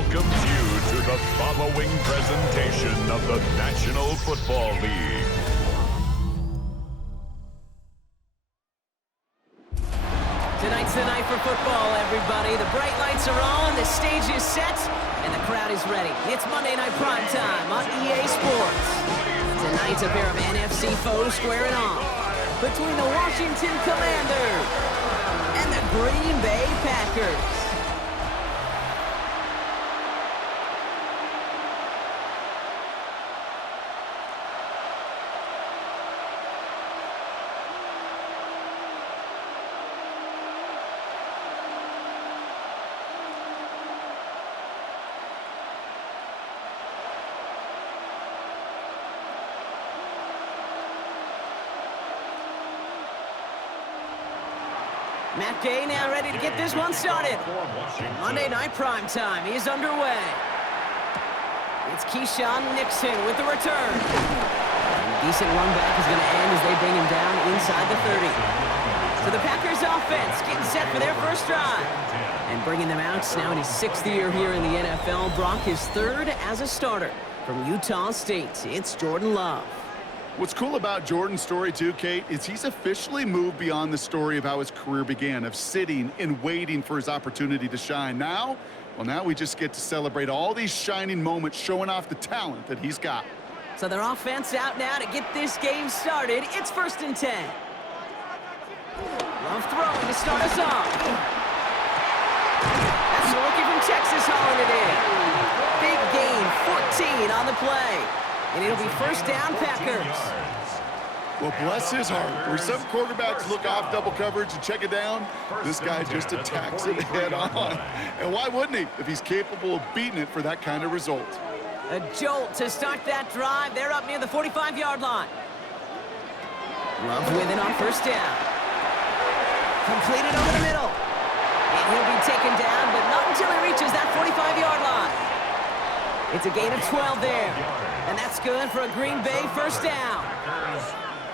welcomes you to the following presentation of the National Football League. Tonight's the night for football, everybody. The bright lights are on, the stage is set, and the crowd is ready. It's Monday Night Primetime on EA Sports. Tonight's a pair of NFC foes squaring off between the Washington Commanders and the Green Bay Packers. Matt Gay now ready to get this one started. Monday Night Primetime is underway. It's Keyshawn Nixon with the return. And a decent run back is going to end as they bring him down inside the 30. So the Packers offense getting set for their first drive. And bringing them out now in his 6th year here in the NFL. Brock his 3rd as a starter from Utah State. It's Jordan Love. What's cool about Jordan's story, too, Kate, is he's officially moved beyond the story of how his career began, of sitting and waiting for his opportunity to shine. Now we just get to celebrate all these shining moments, showing off the talent that he's got. So their offense out now to get this game started. It's 1st and 10. Love throwing to start us off. That's the rookie from Texas hauling it in. Big gain, 14 on the play. And it'll be first down, Packers. Well, bless his heart. Where some quarterbacks look off double coverage and check it down, this guy just attacks it head on. And why wouldn't he if he's capable of beating it for that kind of result? A jolt to start that drive. They're up near the 45-yard line. Love with it on first down. Completed over the middle. And he'll be taken down, but not until he reaches that 45-yard line. It's a gain of 12 there. And that's good for a Green Bay first down.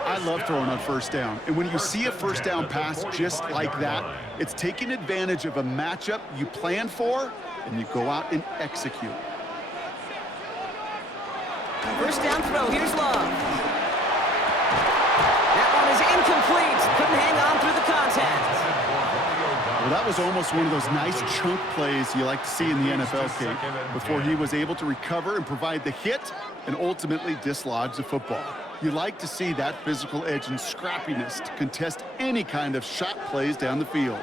I love throwing on first down. And when you see a first down pass just like that, it's taking advantage of a matchup you plan for, and you go out and execute. First down throw. Here's Love. That one is incomplete. Couldn't hang on through the contact. Well, that was almost one of those nice chunk plays you like to see in the NFL, Kate, before he was able to recover and provide the hit and ultimately dislodge the football. You like to see that physical edge and scrappiness to contest any kind of shot plays down the field.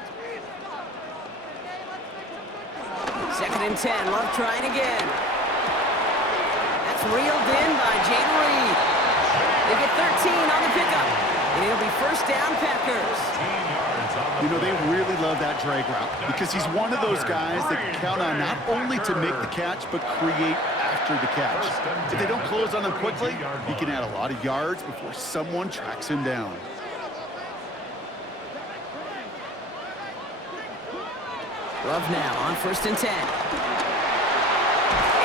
2nd and 10. Love trying again. That's reeled in by Jaden Reed. They get 13 on the pickup. And it'll be first down, Packers. You know, they really love that drag route because he's one of those guys that can count on not only to make the catch, but create after the catch. If they don't close on him quickly, he can add a lot of yards before someone tracks him down. Love now on 1st and 10.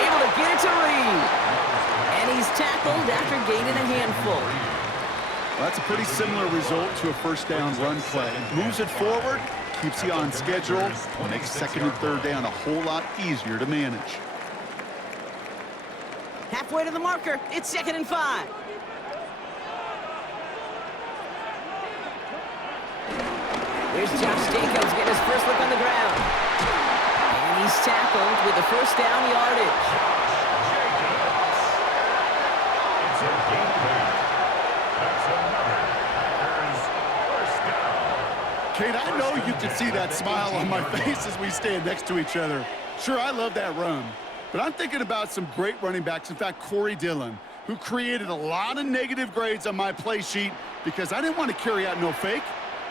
Able to get it to Reed. And he's tackled after gaining a handful. Well, that's a pretty similar result to a first down run play. Moves it forward, keeps you on schedule, and makes 2nd and 3rd down a whole lot easier to manage. Halfway to the marker, it's 2nd and 5. Here's Josh Jacobs getting his first look on the ground. And he's tackled with the first down yardage. Kate, I know you can see that smile on my face as we stand next to each other. Sure, I love that run. But I'm thinking about some great running backs. In fact, Corey Dillon, who created a lot of negative grades on my play sheet because I didn't want to carry out no fake.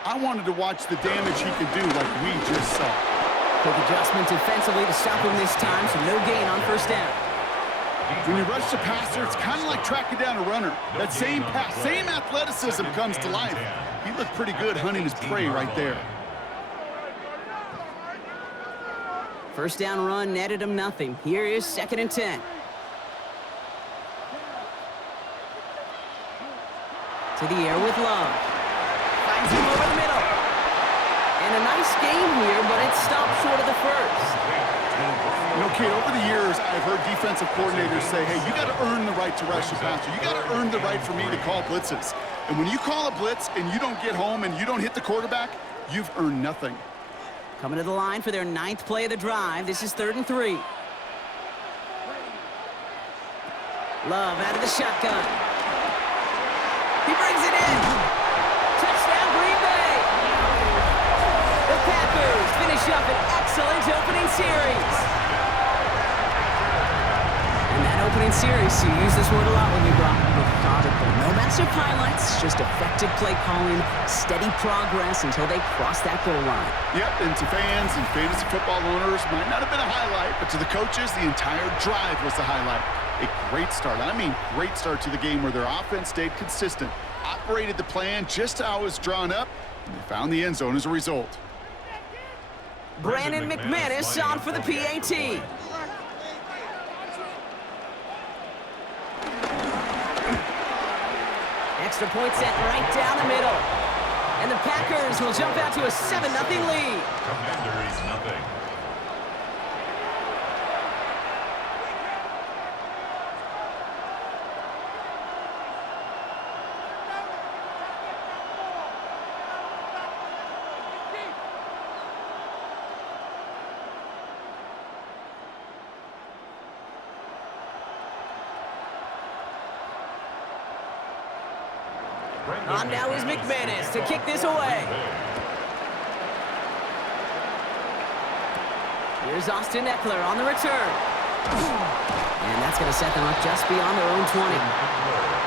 I wanted to watch the damage he could do like we just saw. Quick adjustment defensively to stop him this time, so no gain on first down. When you rush the passer, it's kind of like tracking down a runner. That same pass, same athleticism comes to life. He looked pretty good hunting his prey right there. First down run netted him nothing. Here is 2nd and 10. To the air with Love. Finds him over the middle. And a nice game here, but it stopped short of the first. You know, Kate, over the years, I've heard defensive coordinators say, hey, you got to earn the right to rush the passer. You got to earn the right for me to call blitzes. And when you call a blitz and you don't get home and you don't hit the quarterback, you've earned nothing. Coming to the line for their 9th play of the drive. This is 3rd and 3. Love out of the shotgun. He brings it in. Touchdown, Green Bay. The Packers finish up an excellent opening series. And that opening series, you use this word a lot when we brought methodical. No massive highlights, just effective play calling, steady progress until they cross that goal line. Yep, and to fans and fantasy football owners, might not have been a highlight, but to the coaches, the entire drive was the highlight. A great start. I mean, great start to the game where their offense stayed consistent, operated the plan just how it was drawn up, and they found the end zone as a result. Brandon McManus on for the PAT. Extra point set right down the middle. And the Packers will jump out to a 7-0 lead. Commanders nothing. On now is McManus to kick this away. Here's Austin Eckler on the return. And that's going to set them up just beyond their own 20.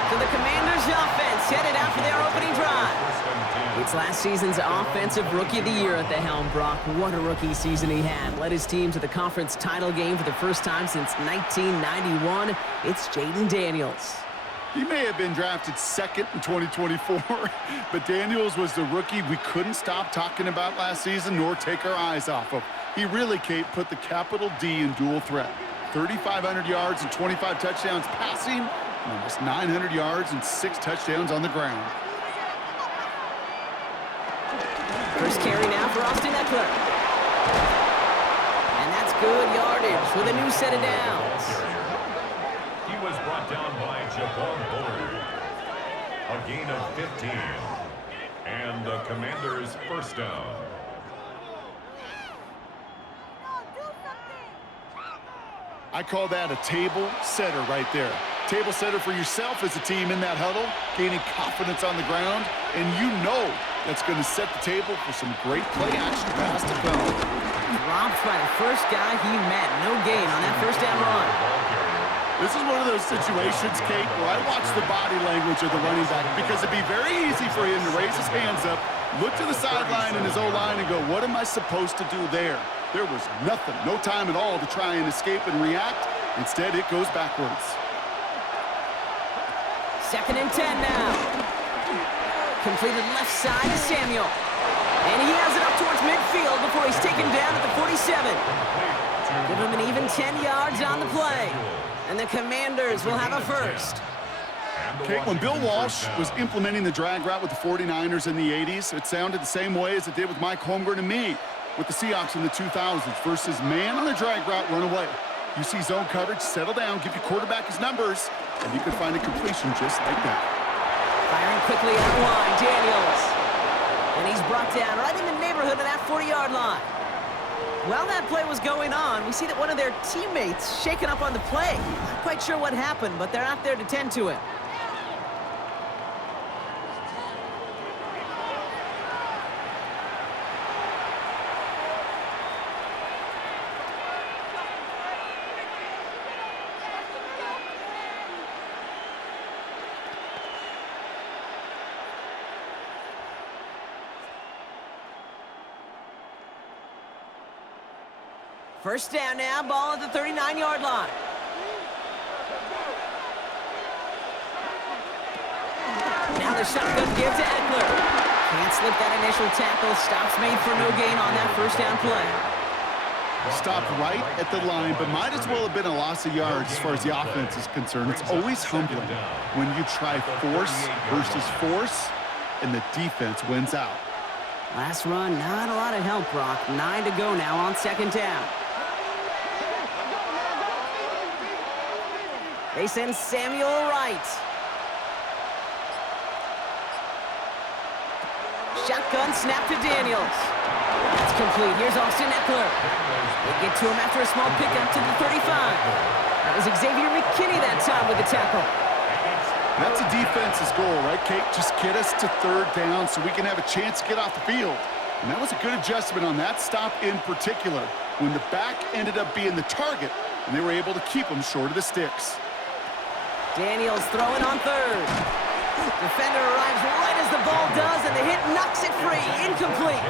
So the Commanders' offense headed out for their opening drive. It's last season's Offensive Rookie of the Year at the helm, Brock. What a rookie season he had. Led his team to the conference title game for the first time since 1991. It's Jaden Daniels. He may have been drafted 2nd in 2024, but Daniels was the rookie we couldn't stop talking about last season nor take our eyes off of. He really, Kate, put the capital D in dual threat. 3,500 yards and 25 touchdowns passing, and almost 900 yards and 6 touchdowns on the ground. First carry now for Austin Eckler. And that's good yardage with a new set of downs. He was brought down by Javon Bullard. A gain of 15. And the Commanders' first down. I call that a table setter right there. Table setter for yourself as a team in that huddle, gaining confidence on the ground, and you know that's going to set the table for some great play-action pass to come. Dropped by the first guy he met. No gain on that first down run. This is one of those situations, Kate, where I watch the body language of the running back because it'd be very easy for him to raise his hands up, look to the sideline in his O-line and go, what am I supposed to do there? There was nothing, no time at all to try and escape and react. Instead, it goes backwards. 2nd and 10 now. Completed left side to Samuel. And he has it up towards midfield before he's taken down at the 47. Give him an even 10 yards on the play. And the Commanders will have a first. Kate, when Bill Walsh was implementing the drag route with the 49ers in the 80s, it sounded the same way as it did with Mike Holmgren and me with the Seahawks in the 2000s versus man on the drag route, run away. You see zone coverage, settle down, give your quarterback his numbers, and you could find a completion just like that. Firing quickly out line, Daniels. And he's brought down right in the neighborhood of that 40-yard line. While that play was going on, we see that one of their teammates shaken up on the play. Not quite sure what happened, but they're out there to tend to it. First down now, ball at the 39-yard line. Now the shotgun give to Eckler. Can't slip that initial tackle. Stops made for no gain on that first down play. Stopped right at the line, but might as well have been a loss of yards as far as the offense is concerned. It's always humbling when you try force versus force, and the defense wins out. Last run, not a lot of help, Brock. 9 to go now on 2nd down. They send Samuel Wright. Shotgun snap to Daniels. That's complete. Here's Austin Eckler. They get to him after a small pickup to the 35. That was Xavier McKinney that time with the tackle. That's a defense's goal, right, Kate? Just get us to third down so we can have a chance to get off the field. And that was a good adjustment on that stop in particular, when the back ended up being the target, and they were able to keep him short of the sticks. Daniels throwing on third. Defender arrives right as the ball does, and the hit knocks it free. Incomplete.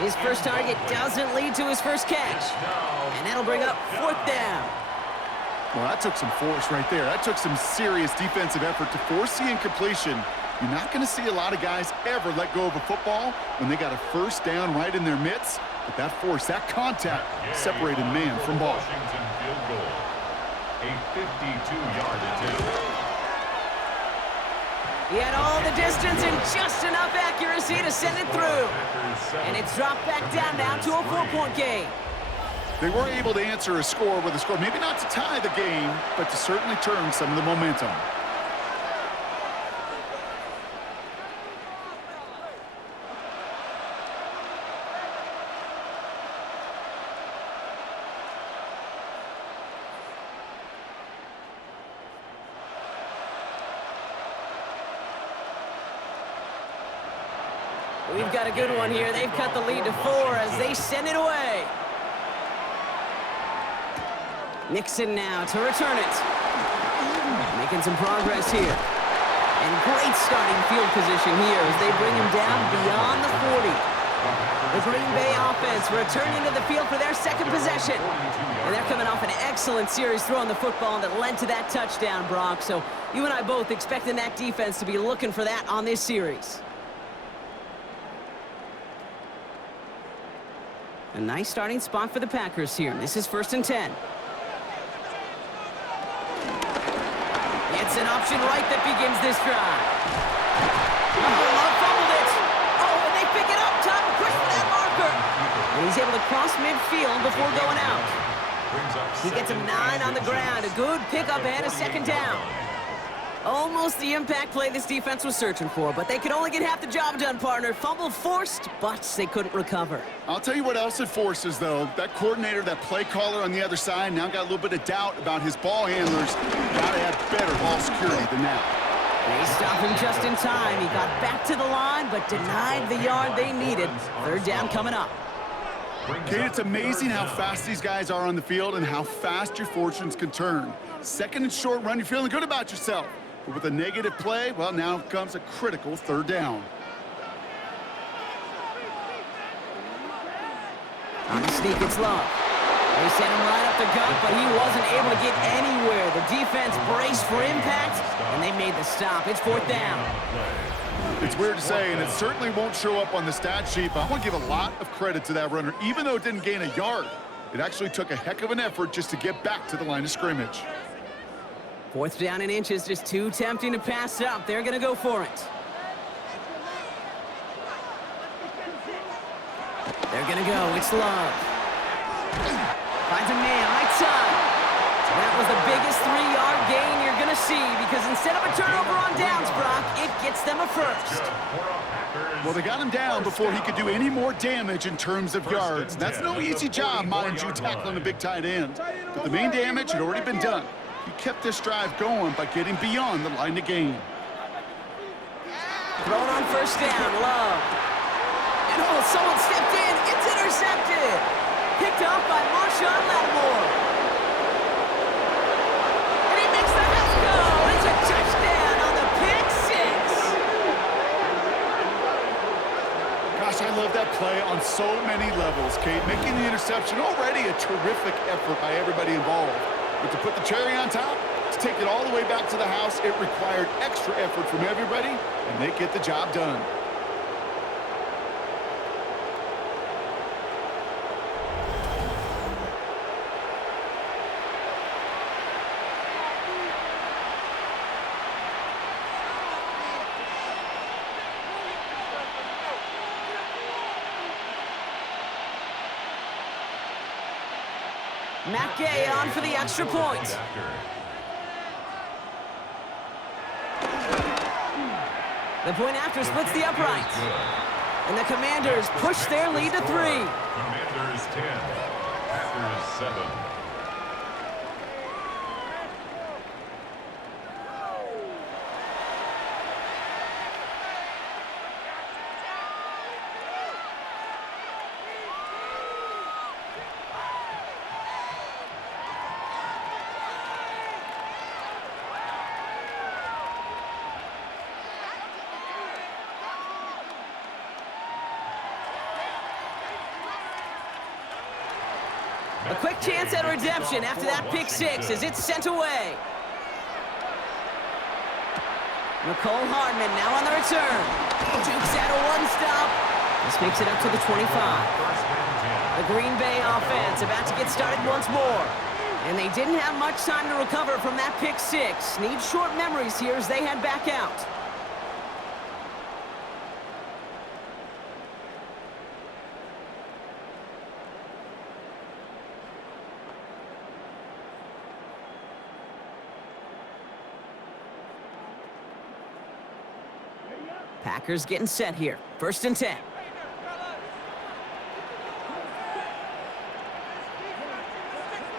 His first target doesn't lead to his first catch. And that'll bring up fourth down. Well, that took some force right there. That took some serious defensive effort to force the incompletion. You're not going to see a lot of guys ever let go of a football when they got a first down right in their midst. But that force, that contact, separated man from ball. Washington field goal. A 52-yard attempt. He had all the distance and just enough accuracy to send it through. And it's dropped back down now to a 4-point game. They were able to answer a score with a score, maybe not to tie the game, but to certainly turn some of the momentum. We've got a good one here. They've cut the lead to 4 as they send it away. Nixon now to return it. Making some progress here. And great starting field position here as they bring him down beyond the 40. The Green Bay offense returning to the field for their second possession. And they're coming off an excellent series throwing the football that led to that touchdown, Brock. So you and I both expecting that defense to be looking for that on this series. A nice starting spot for the Packers here. This is 1st and 10. It's an option right that begins this drive. Oh, fumbled it. Oh, and they pick it up. Time to push for that marker. And he's able to cross midfield before going out. He gets him 9 on the ground. A good pickup and a second down. Almost the impact play this defense was searching for, but they could only get half the job done, partner. Fumble forced, but they couldn't recover. I'll tell you what else it forces, though. That coordinator, that play caller on the other side, now got a little bit of doubt about his ball handlers. Got to have better ball security than that. They stopped him just in time. He got back to the line, but denied the yard they needed. Third down coming up. Kate, it's amazing how fast these guys are on the field and how fast your fortunes can turn. Second and short run, you're feeling good about yourself. But with a negative play, well, now comes a critical third down. On the sneak, it's Love. They sent him right up the gut, but he wasn't able to get anywhere. The defense braced for impact, and they made the stop. It's fourth down. It's weird to say, and it certainly won't show up on the stat sheet, but I want to give a lot of credit to that runner. Even though it didn't gain a yard, it actually took a heck of an effort just to get back to the line of scrimmage. Fourth down in inches, just too tempting to pass up. They're going to go for it. They're going to go. It's Love. Finds a man, right side. That was the biggest 3-yard gain you're going to see because instead of a turnover on downs, Brock, it gets them a first. Well, they got him down before he could do any more damage in terms of yards. That's no easy job, mind you, tackling a big tight end. But the main damage had already been done. He kept this drive going by getting beyond the line of game. Thrown on first down, Love. And oh, someone stepped in. It's intercepted. Picked off by Marshawn Lattimore. And he makes the half go. It's a touchdown on the pick six. Gosh, I love that play on so many levels, Kate. Making the interception already a terrific effort by everybody involved. But to put the cherry on top, to take it all the way back to the house, it required extra effort from everybody, and they get the job done. Matt Gay on for the extra point. The point after splits the uprights. And the Commanders push their lead to 3. Commanders 10, Packers 7. A quick chance at redemption after that pick 6 as it's sent away. Nicole Hardman now on the return. Jukes out a one-stop. This makes it up to the 25. The Green Bay offense about to get started once more. And they didn't have much time to recover from that pick 6. Need short memories here as they head back out. Packers getting set here. 1st and 10.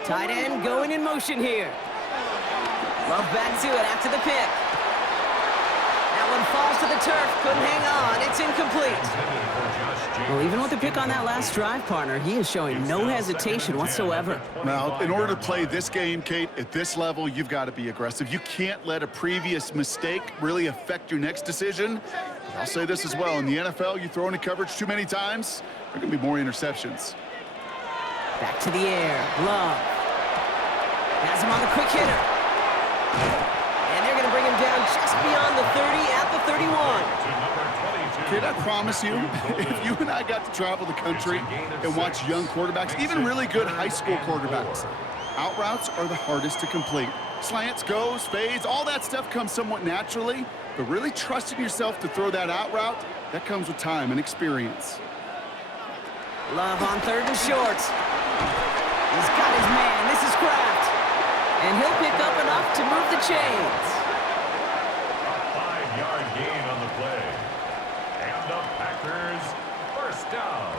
Tight end going in motion here. Love back to it after the pick. That one falls to the turf. Couldn't hang on. It's incomplete. Well, even with the pick on that last drive, partner, he is showing no hesitation whatsoever. Well, in order to play this game, Kate, at this level, you've got to be aggressive. You can't let a previous mistake really affect your next decision. I'll say this as well. In the NFL, you throw into coverage too many times, there are going to be more interceptions. Back to the air. Love. Has him on the quick hitter. And they're going to bring him down just beyond the 30 at the 31. Kid, I promise you, if you and I got to travel the country and watch young quarterbacks, even really good high school quarterbacks, out routes are the hardest to complete. Slants, goes, fades, all that stuff comes somewhat naturally, but really trusting yourself to throw that out route, that comes with time and experience. Love on 3rd and short. He's got his man. This is Kraft. And he'll pick up enough to move the chains. A 5-yard gain on the play. And the Packers first down.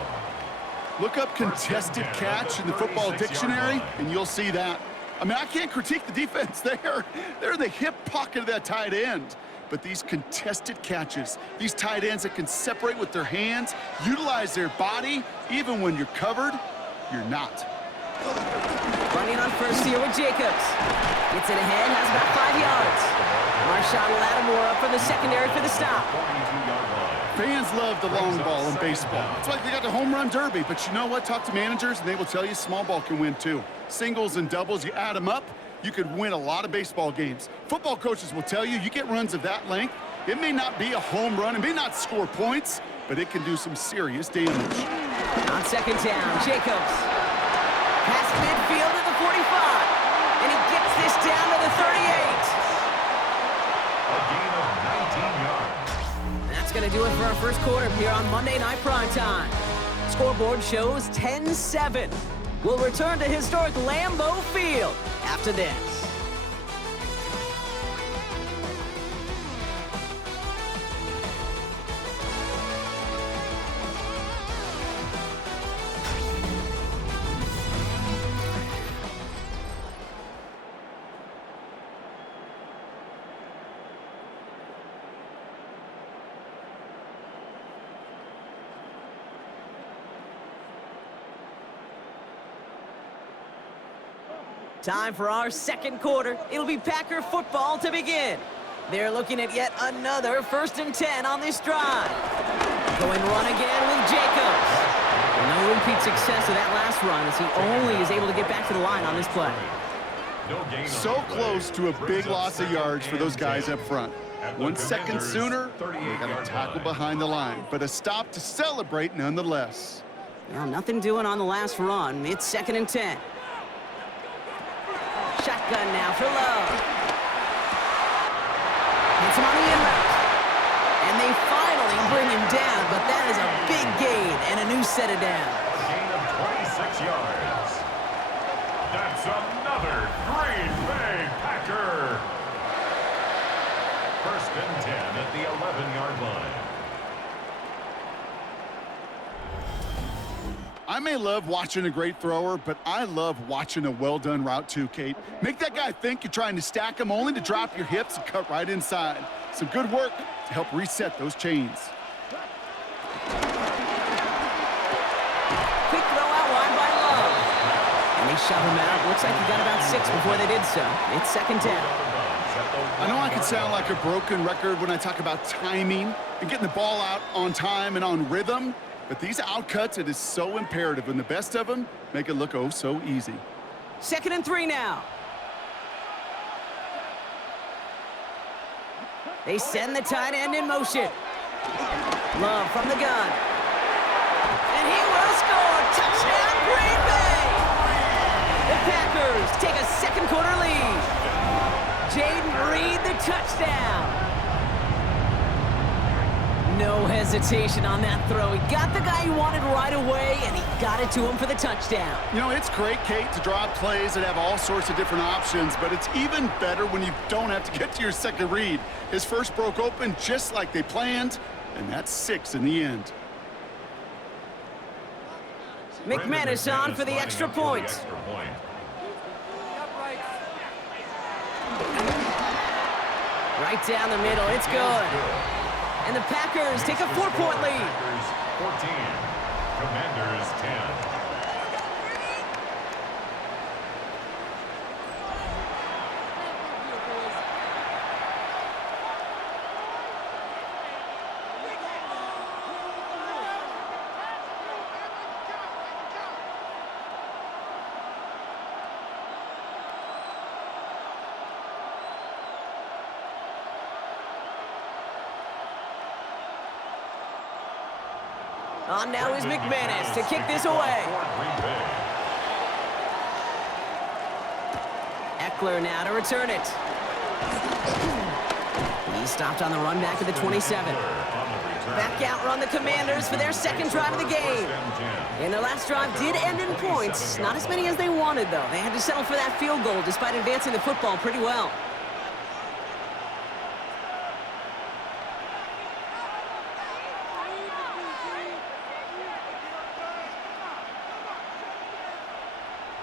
Look up contested catch in the football dictionary, and you'll see that. I mean, I can't critique the defense there. They're in the hip pocket of that tight end. But these contested catches, these tight ends that can separate with their hands, utilize their body, even when you're covered, you're not. Running on first here with Jacobs. Gets it ahead, has about 5 yards. Marshawn Lattimore up for the secondary for the stop. Fans love the long ball in baseball. It's like they got the home run derby, but you know what? Talk to managers, and they will tell you small ball can win too. Singles and doubles, you add them up, you could win a lot of baseball games. Football coaches will tell you, you get runs of that length, it may not be a home run, it may not score points, but it can do some serious damage. On 2nd down, Jacobs. Past midfield at the 45. And he gets this down to the 38. A gain of 19 yards. That's going to do it for our first quarter here on Monday Night Primetime. Scoreboard shows 10-7. We'll return to historic Lambeau Field after this. Time for our second quarter. It'll be Packer football to begin. They're looking at yet another 1st and 10 on this drive. Going run again with Jacobs. No repeat success of that last run as he only is able to get back to the line on this play. So close to a big loss of yards for those guys up front. 1 second sooner, they got a tackle behind the line, but a stop to celebrate nonetheless. Well, nothing doing on the last run. It's 2nd and 10. Shotgun now for Love. Hits him on the in route. And they finally bring him down, but that is a big gain and a new set of downs. A gain of 26 yards. That's another Green Bay Packer. First and 10 at the 11-yard line. I may love watching a great thrower, but I love watching a well-done route too, Kate. Make that guy think you're trying to stack him only to drop your hips and cut right inside. Some good work to help reset those chains. Quick throw out wide by Love. And they shove him out. Looks like he got about 6 before they did so. It's second down. I know I can sound like a broken record when I talk about timing and getting the ball out on time and on rhythm, but these outcuts, it is so imperative, and the best of them make it look oh so easy. Second and 3 now. They send the tight end in motion. Love from the gun. And he will score. Touchdown, Green Bay! The Packers take a second quarter lead. Jaden Reed, the touchdown. No hesitation on that throw. He got the guy he wanted right away, and he got it to him for the touchdown. You know, it's great, Kate, to draw up plays that have all sorts of different options, but it's even better when you don't have to get to your second read. His first broke open just like they planned, and that's 6 in the end. McManus on for the extra point. Right down the middle, it's good. And the Packers take a 4-point lead. Packers 14, Commanders 10. On now is McManus to kick this away. Eckler now to return it. He's stopped on the run back at the 27. Back out run the Commanders for their second drive of the game. And their last drive did end in points. Not as many as they wanted, though. They had to settle for that field goal despite advancing the football pretty well.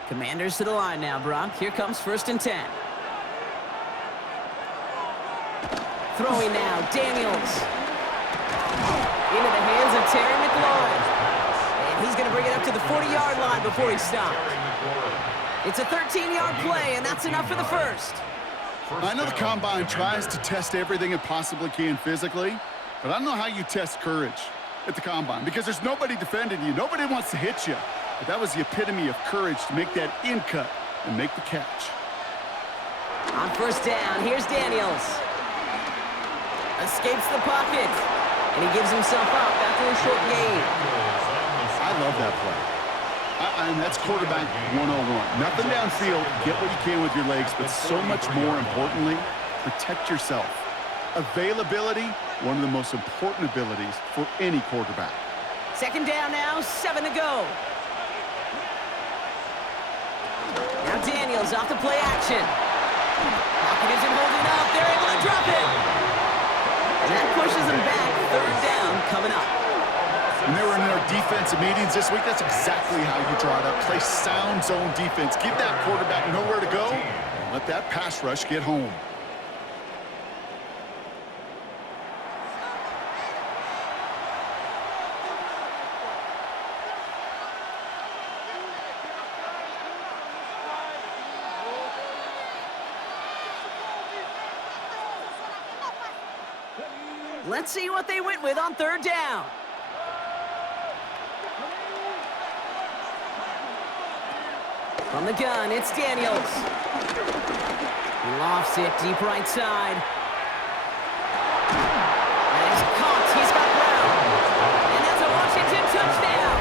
Commanders to the line now, Brock. Here comes first and 10. Throwing now, Daniels. Into the hands of Terry McLaurin. And he's going to bring it up to the 40-yard line before he stops. It's a 13-yard play, and that's enough for the first. I know the Combine tries to test everything it possibly can physically, but I don't know how you test courage at the Combine because there's nobody defending you. Nobody wants to hit you. But that was the epitome of courage to make that in cut and make the catch. On first down, here's Daniels. Escapes the pocket. And he gives himself up after a short gain. I love that play. And that's quarterback 101. Nothing downfield, get what you can with your legs, but so much more importantly, protect yourself. Availability, one of the most important abilities for any quarterback. Second down now, 7 to go. Now Daniels off the play action. Pocket isn't holding up. They're able to drop it. And that pushes them back. Third down coming up. When they were in their defensive meetings this week, that's exactly how you draw it up. Play sound zone defense. Give that quarterback nowhere to go. And let that pass rush get home. Let's see what they went with on third down. From the gun, it's Daniels. He lofts it deep right side. And he's caught. He's got ground. And that's a Washington touchdown.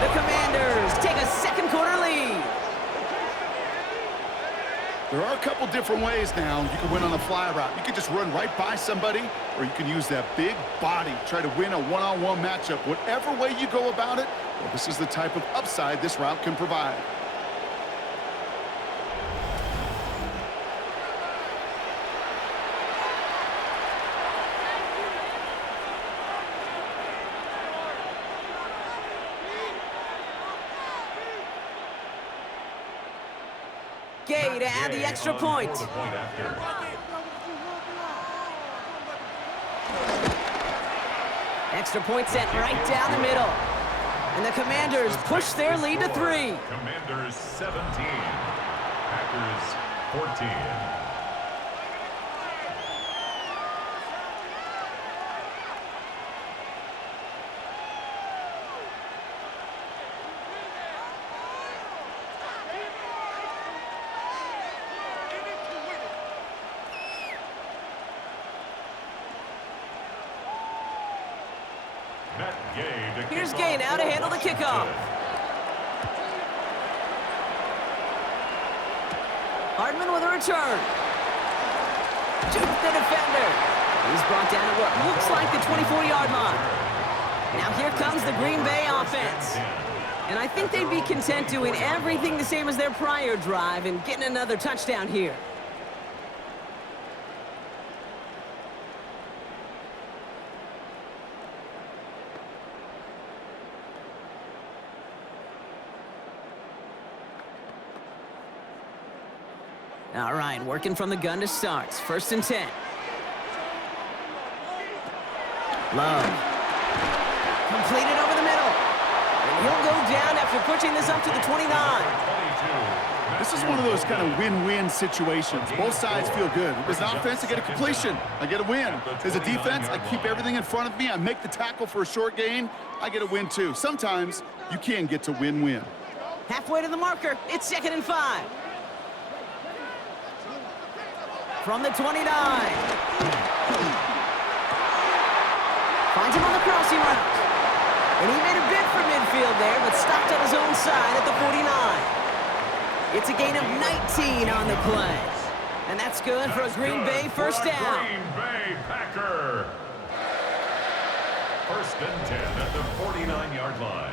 The Commanders take a second quarter lead. There are a couple different ways now. You can win on a fly route. You can just run right by somebody, or you can use that big body, try to win a one-on-one matchup. Whatever way you go about it, well, this is the type of upside this route can provide. Gay to add the extra point. Extra point set right down the middle. And the Commanders push their lead to 3. Commanders 17, Packers 14. Here's Gay now to handle the kickoff. Hardman with a return. Juke the defender. He's brought down at what looks like the 24-yard line. Now here comes the Green Bay offense. And I think they'd be content doing everything the same as their prior drive and getting another touchdown here. All right, working from the gun to start. 1st and 10. Love. Completed over the middle. And he'll go down after pushing this up to the 29. This is one of those kind of win-win situations. Both sides feel good. As an offense, I get a completion. I get a win. As a defense, I keep everything in front of me. I make the tackle for a short gain. I get a win, too. Sometimes you can get to win-win. Halfway to the marker. It's 2nd and 5. From the 29. Finds him on the crossing route. And he made a bid for midfield there, but stopped on his own side at the 49. It's a gain of 19 on the play. And that's good for a Green Bay 1st down. Green Bay Packer. 1st and 10 at the 49-yard line.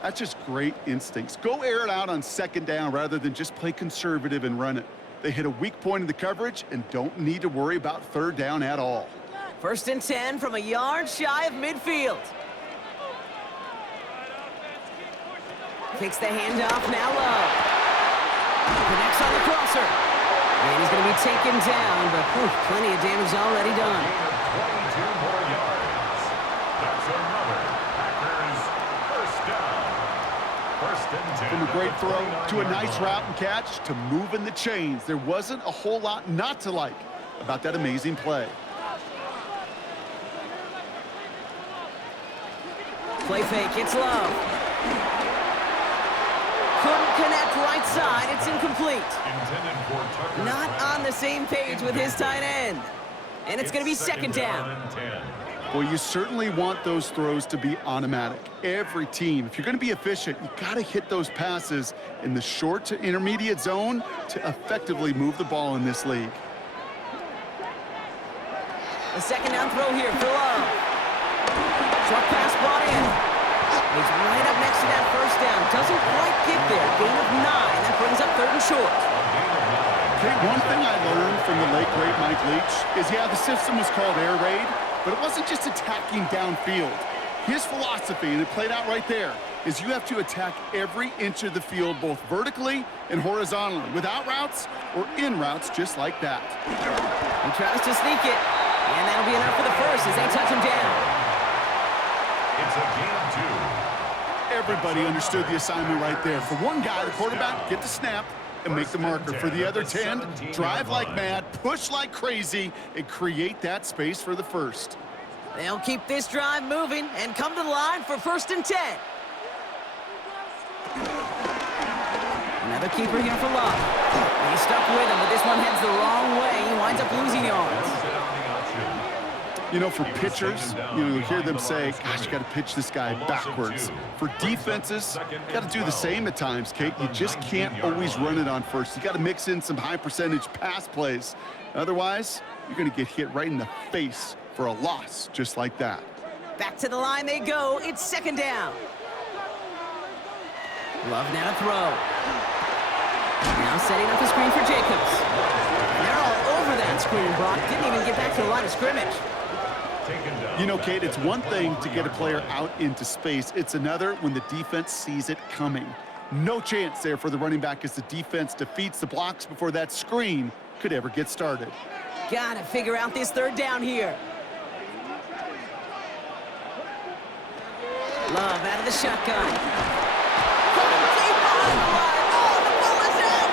That's just great instincts. Go air it out on 2nd down rather than just play conservative and run it. They hit a weak point in the coverage and don't need to worry about 3rd down at all. 1st and 10 from a yard shy of midfield. Takes the handoff, now Love. Connects on the crosser. And he's going to be taken down, but plenty of damage already done. 22 more yards. That's another Packers 1st down. 1st and 10. From a great throw to a nice route and catch to moving the chains. There wasn't a whole lot not to like about that amazing play. Play fake, it's Love. Couldn't connect right side, it's incomplete. Not on the same page with his tight end. And it's going to be 2nd down. Well, you certainly want those throws to be automatic. Every team, if you're going to be efficient, you got to hit those passes in the short to intermediate zone to effectively move the ball in this league. The 2nd down throw here for Love. Short pass brought in. He's right up next to that 1st down. Doesn't quite get there. Gain of 9. That brings up 3rd and short. Okay, one thing I learned from the late, great Mike Leach is, yeah, the system was called air raid, but it wasn't just attacking downfield. His philosophy, and it played out right there, is you have to attack every inch of the field, both vertically and horizontally, without routes or in routes just like that. He tries to sneak it, and that'll be enough for the 1st as they touch him down. It's a gain of 2. Everybody understood the assignment right there. For one guy, the quarterback, get the snap and make the marker. For the other 10, drive like mad, push like crazy, and create that space for the 1st. They'll keep this drive moving and come to the line for 1st and 10. Another keeper here for Love. He's stuck with him, but this one heads the wrong way. He winds up losing yards. You know, for pitchers, you hear them say, gosh, you got to pitch this guy backwards. For defenses, you got to do the same at times, Kate. You just can't always run it on 1st. You got to mix in some high-percentage pass plays. Otherwise, you're going to get hit right in the face for a loss just like that. Back to the line they go. It's 2nd down. Love now to throw. Now setting up the screen for Jacobs. And they're all over that screen, Brock. Didn't even get back to the line of scrimmage. taken down. You know, Kate, it's one thing to get a player out into space. It's another when the defense sees it coming. No chance there for the running back as the defense defeats the blocks before that screen could ever get started. Gotta figure out this third down here. Love out of the shotgun. Going deep behind the line. Oh, the ball is out!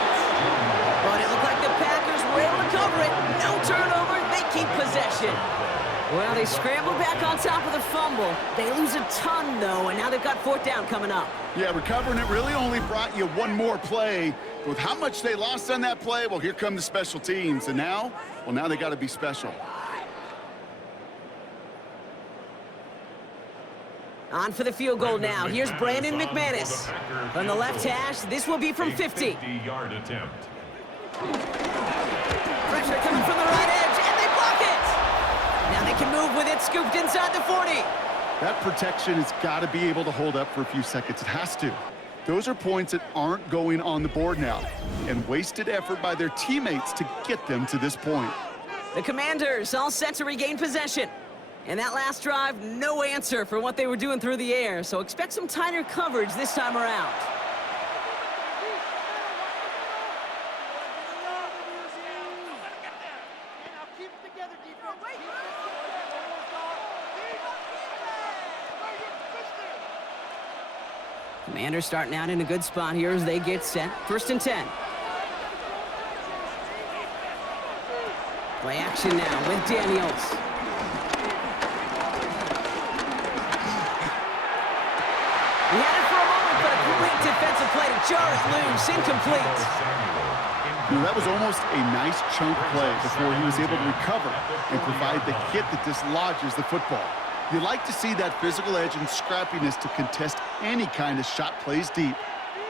But it looked like the Packers were able to cover it. No turnover. They keep possession. Well, they scrambled back on top of the fumble. They lose a ton, though, and now they've got fourth down coming up. Yeah, recovering it really only brought you one more play. With how much they lost on that play, well, here come the special teams. And now, well, now they got to be special. On for the field goal now. Here's Brandon McManus. From the left hash, this will be from 50. 50-yard attempt. Pressure coming from the right edge, and they block it! Now they can move with it, scooped inside the 40. That protection has got to be able to hold up for a few seconds. It has to. Those are points that aren't going on the board now, and wasted effort by their teammates to get them to this point. The Commanders all set to regain possession. And that last drive, no answer for what they were doing through the air, so expect some tighter coverage this time around. Commanders starting out in a good spot here as they get set. 1st and 10. Play action now with Daniels. He had it for a moment, but a great defensive play to jar it loose. Incomplete. You know, that was almost a nice chunk play before he was able to recover and provide the hit that dislodges the football. You like to see that physical edge and scrappiness to contest any kind of shot plays deep.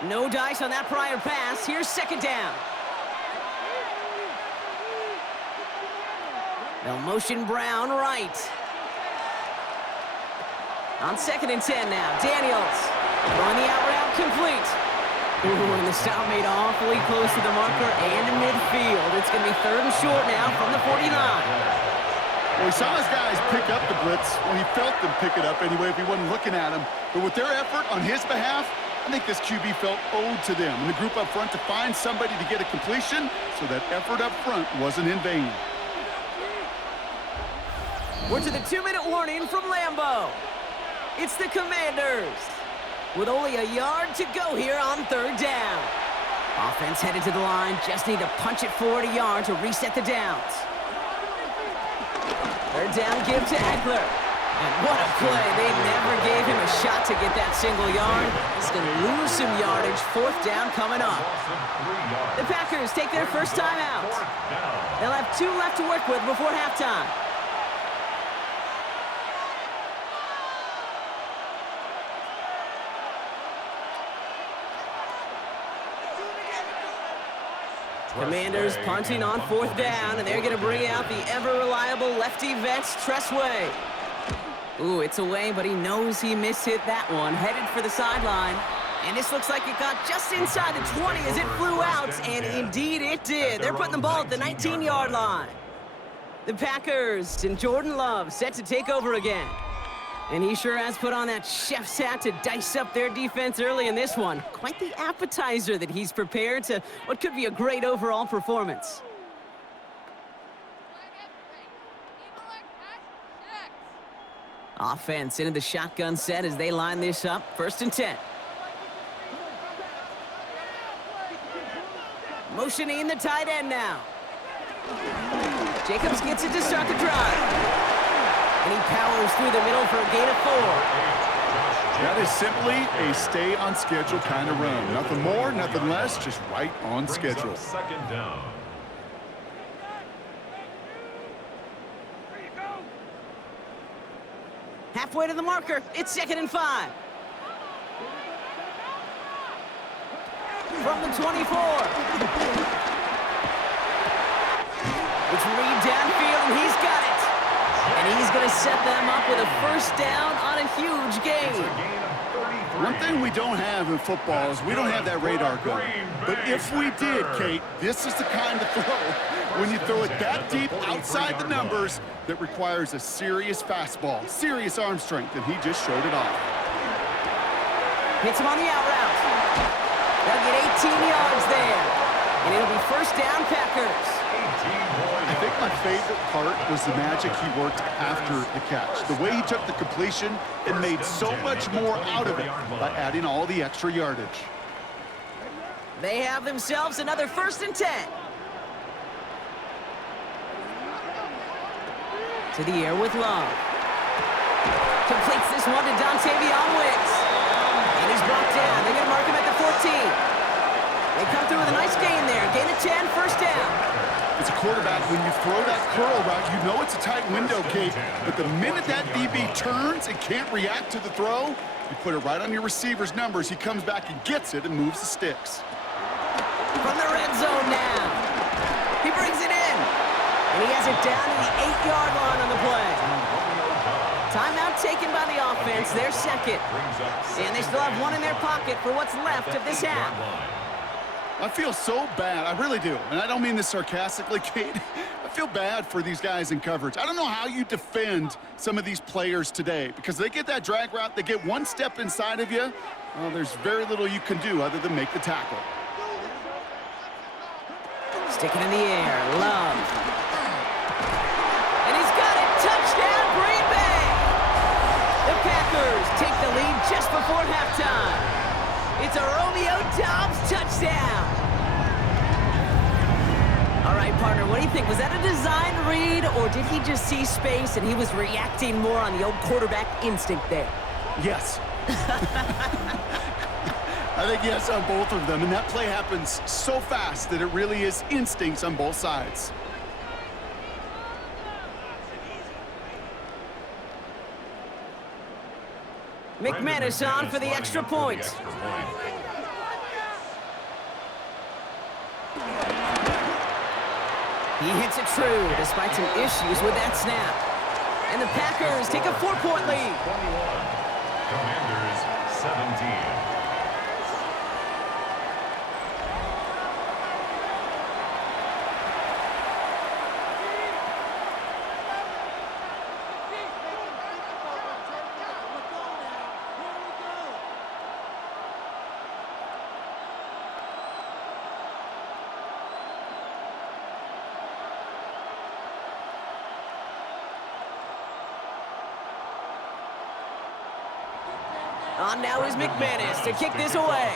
No dice on that prior pass. Here's 2nd down. They'll motion Brown right. On 2nd and 10 now, Daniels throwing the out route complete. Ooh, and the stop made awfully close to the marker and midfield. It's going to be 3rd and short now from the 49. Well, he saw his guys pick up the blitz. Well, he felt them pick it up anyway if he wasn't looking at him. But with their effort on his behalf, I think this QB felt owed to them and the group up front to find somebody to get a completion, so that effort up front wasn't in vain. We're to the 2-minute warning from Lambeau. It's the Commanders with only a yard to go here on 3rd down. Offense headed to the line. Just need to punch it forward a yard to reset the downs. 3rd down give to Eckler. And what a play. They never gave him a shot to get that single yard. He's going to lose some yardage. 4th down coming up. The Packers take their first time out. They'll have 2 left to work with before halftime. Commanders punting on 4th down, and they're going to bring out the ever-reliable lefty vets, Tressway. Ooh, it's away, but he knows he mishit that one. Headed for the sideline. And this looks like it got just inside the 20 as it flew out, and indeed it did. They're putting the ball at the 19-yard line. The Packers and Jordan Love set to take over again. And he sure has put on that chef's hat to dice up their defense early in this one. Quite the appetizer that he's prepared to what could be a great overall performance. Offense into the shotgun set as they line this up. 1st and 10. Motioning the tight end now. Jacobs gets it to start the drive. And he powers through the middle for a gain of 4. That is simply a stay-on-schedule kind of run. Nothing more, nothing less, just right on schedule. 2nd down. Halfway to the marker, it's 2nd and 5. From the 24. It's Reed downfield, and he's got it. And he's going to set them up with a 1st down on a huge gain. One thing we don't have in football is we don't have that radar gun. But if we did, Kate, this is the kind of throw when you throw it that deep outside the numbers, that requires a serious fastball, serious arm strength, and he just showed it off. Hits him on the out route. They'll get 18 yards there. And it'll be first down, Packers. I think my favorite part was the magic he worked after the catch. The way he took the completion and made so much more out of it by adding all the extra yardage. They have themselves another 1st and 10. To the air with Love. Completes this one to Dontavion Wicks. And he's brought down. They're going to mark him at the 14. They come through with a nice gain there. Gain of 10, first down. As a quarterback, when you throw that curl route, you know it's a tight window, Kate. But the minute that DB turns and can't react to the throw, you put it right on your receiver's numbers. He comes back and gets it and moves the sticks. From the red zone now. He brings it in. And he has it down to the 8-yard line on the play. Timeout taken by the offense, their second. And they still have one in their pocket for what's left of this half. I feel so bad. I really do. And I don't mean this sarcastically, Kate. I feel bad for these guys in coverage. I don't know how you defend some of these players today because they get that drag route, they get one step inside of you. Well, there's very little you can do other than make the tackle. Sticking in the air, Love. And he's got it. Touchdown, Green Bay. The Packers take the lead just before halftime. It's a Romeo Doubs touchdown. All right, partner, what do you think? Was that a design read, or did he just see space and he was reacting more on the old quarterback instinct there? Yes. I think yes on both of them, and that play happens so fast that it really is instincts on both sides. McManus on for the extra point. He hits it true despite some issues with that snap. And the Packers take a 4-point lead. 21, Commanders 17. On now is McManus to kick this away.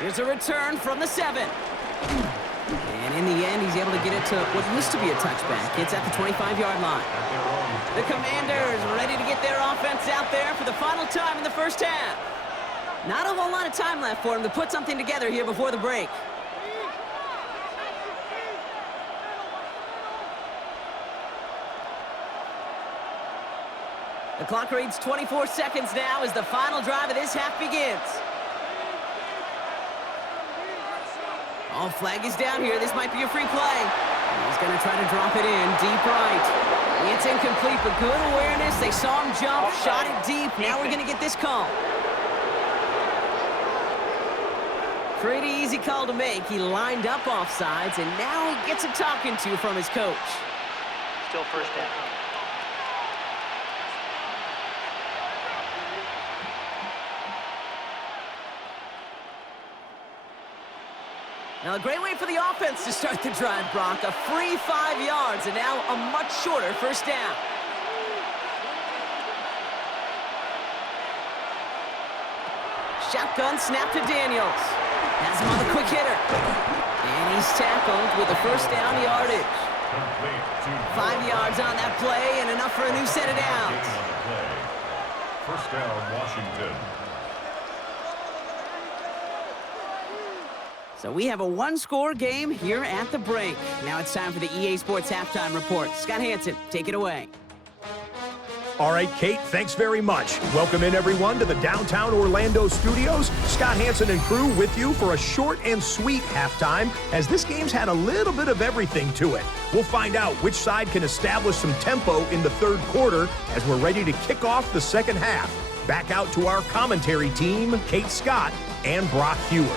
Here's a return from the 7. And in the end, he's able to get it to what used to be a touchback. It's at the 25-yard line. The Commanders ready to get their offense out there for the final time in the first half. Not a whole lot of time left for him to put something together here before the break. The clock reads 24 seconds now as the final drive of this half begins. Oh, flag is down here. This might be a free play. He's going to try to drop it in deep right. It's incomplete, but good awareness. They saw him jump, shot it deep. Now we're going to get this call. Pretty easy call to make. He lined up offsides, and now he gets a talking to from his coach. Still first down. Now, a great way for the offense to start the drive, Brock. A free 5 yards, and now a much shorter first down. Shotgun snap to Daniels. Has him on the quick hitter. And he's tackled with a first down yardage. 5 yards on that play, and enough for a new set of downs. First down, Washington. So we have a one-score game here at the break. Now it's time for the EA Sports Halftime Report. Scott Hansen, take it away. All right, Kate, thanks very much. Welcome in, everyone, to the downtown Orlando studios. Scott Hansen and crew with you for a short and sweet halftime, as this game's had a little bit of everything to it. We'll find out which side can establish some tempo in the third quarter as we're ready to kick off the second half. Back out to our commentary team, Kate Scott and Brock Hewer.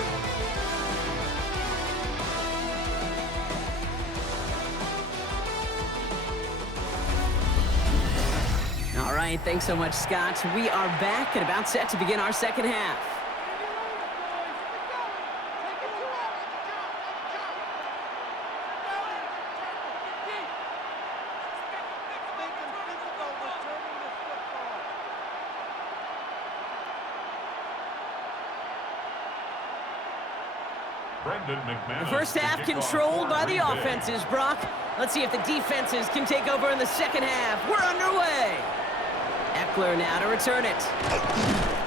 right, thanks so much, Scott. We are back and about set to begin our second half. The first half controlled by the offenses, Brock. Let's see if the defenses can take over in the second half. We're underway. Eckler now to return it.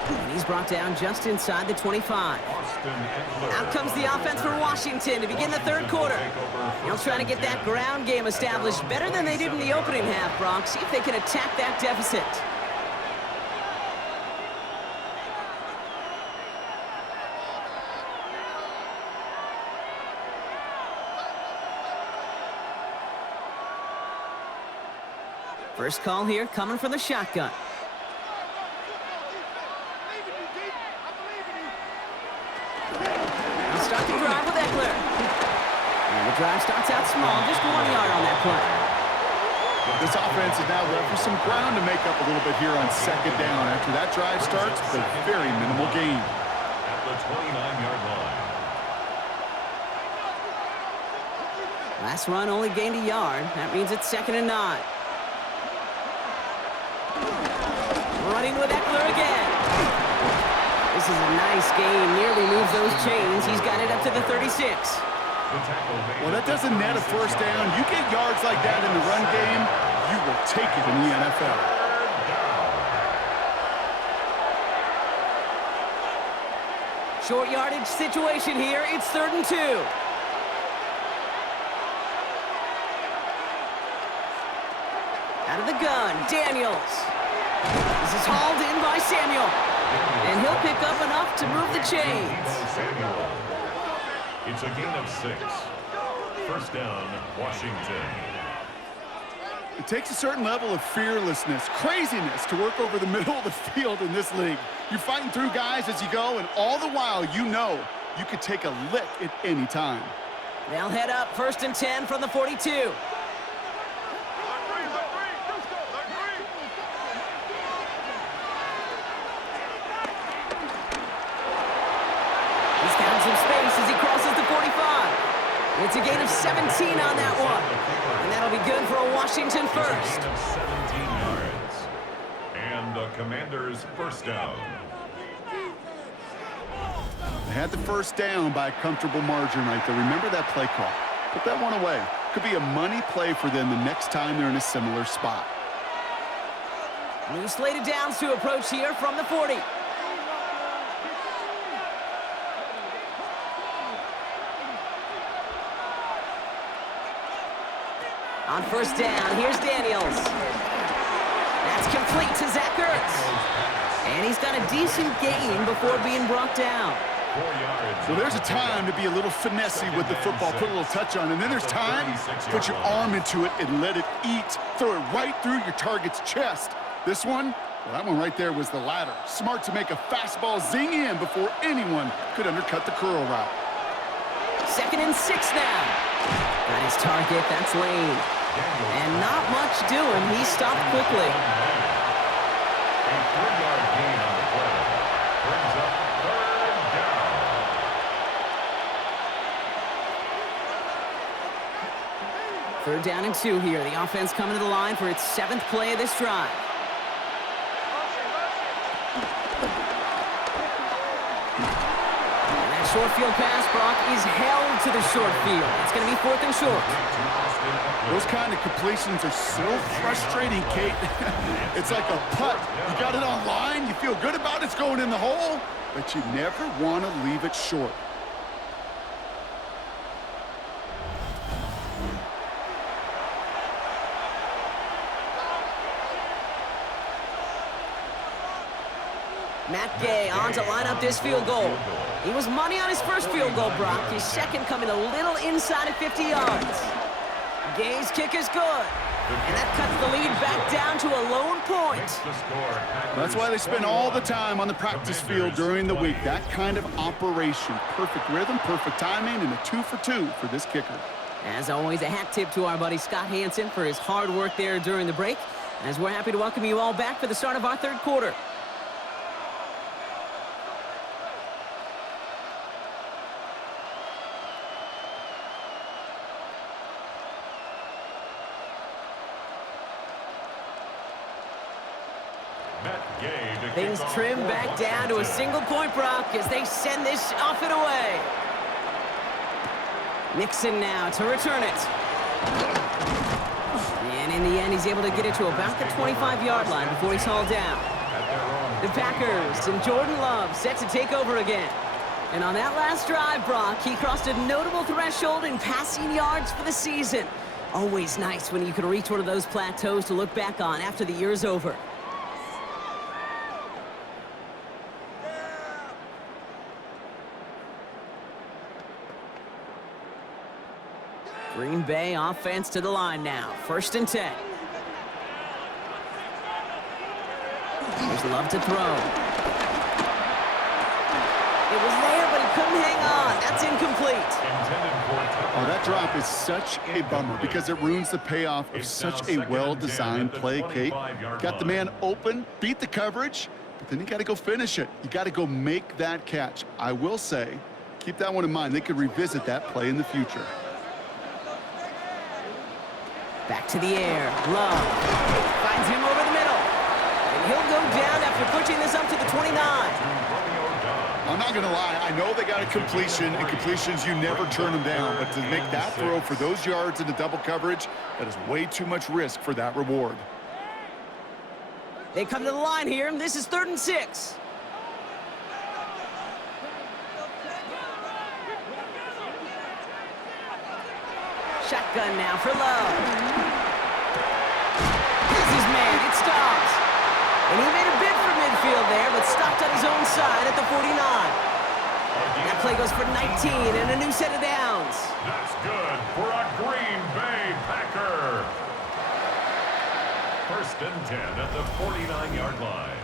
And he's brought down just inside the 25. Out comes the offense for Washington to begin the third quarter. They'll try to get that ground game established better than they did in the opening half, Brock. See if they can attack that deficit. First call here coming from the shotgun. They'll start the drive with Eckler. And the drive starts out small, just 1 yard on that play. This offense is now left with some ground to make up a little bit here on second down. After that drive starts, it's a very minimal gain. At the 29-yard line. Last run only gained a yard. That means it's 2nd and 9. Running with Eckler again. This is a nice gain. Nearly moves those chains. He's got it up to the 36. Well, that doesn't net a first down. You get yards like that in the run game, you will take it in the NFL. Short yardage situation here. It's 3rd and 2. Out of the gun, Daniels. This is hauled in by Samuel. And he'll pick up enough to move the chains. It's a gain of 6. First down, Washington. It takes a certain level of fearlessness, craziness to work over the middle of the field in this league. You're fighting through guys as you go, and all the while you know you could take a lick at any time. They'll head up 1st and 10 from the 42. Some space as he crosses the 45. It's a gain of 17 on that one. And that'll be good for a Washington first. 17 yards. And the Commanders' first down. They had the first down by a comfortable margin right there. Remember that play call. Put that one away. Could be a money play for them the next time they're in a similar spot. New slated downs to approach here from the 40. On first down, here's Daniels. That's complete to Zach Ertz. And he's got a decent gain before being brought down. 4 yards. Well, there's a time to be a little finessey with the football, put a little touch on, and then there's time to put your arm into it and let it eat. Throw it right through your target's chest. This one, well, that one right there was the latter. Smart to make a fastball zing in before anyone could undercut the curl route. 2nd and 6 now. Got his target, that's Lane. And not much doing, he stopped quickly. A 3-yard gain on the play. Brings up 3rd down. 3rd down and 2 here. The offense coming to the line for its 7th play of this drive. And that short field pass, Brock, is held to the short field. It's going to be 4th and short. Those kind of completions are so frustrating, Kate. It's like a putt. You got it on line, you feel good about it's going in the hole, but you never want to leave it short. Matt Gay on to line up this field goal. He was money on his first field goal, Brock. His second coming a little inside of 50 yards. Gay's kick is good. And that cuts the lead back down to a lone point. That's why they spend all the time on the practice field during the week. That kind of operation. Perfect rhythm, perfect timing, and a 2 for 2 for this kicker. As always, a hat tip to our buddy Scott Hansen for his hard work there during the break. as we're happy to welcome you all back for the start of our third quarter. Things trim back down to a single-point Brock as they send this off and away. Nixon now to return it. And in the end, he's able to get it to about the 25-yard line before he's hauled down. The Packers and Jordan Love set to take over again. And on that last drive, Brock, he crossed a notable threshold in passing yards for the season. Always nice when you can reach one of those plateaus to look back on after the year's over. Green Bay offense to the line now. 1st and 10. There's Love to throw. It was there, but he couldn't hang on. That's incomplete. Oh, that drop is such a bummer because it ruins the payoff of such a well-designed play, Kate. Got the man open, beat the coverage, but then you got to go finish it. You got to go make that catch. I will say, keep that one in mind. They could revisit that play in the future. Back to the air. Love finds him over the middle. And he'll go down after pushing this up to the 29. I'm not going to lie. I know they got a completion, and completions, you never turn them down. But to make that throw for those yards into double coverage, that is way too much risk for that reward. They come to the line here, and this is 3rd and 6. Shotgun now for Love. This is man, it stops. And he made a bid for midfield there, but stopped on his own side at the 49. That play goes for 19 and a new set of downs. That's good for a Green Bay Packer. 1st and 10 at the 49-yard line.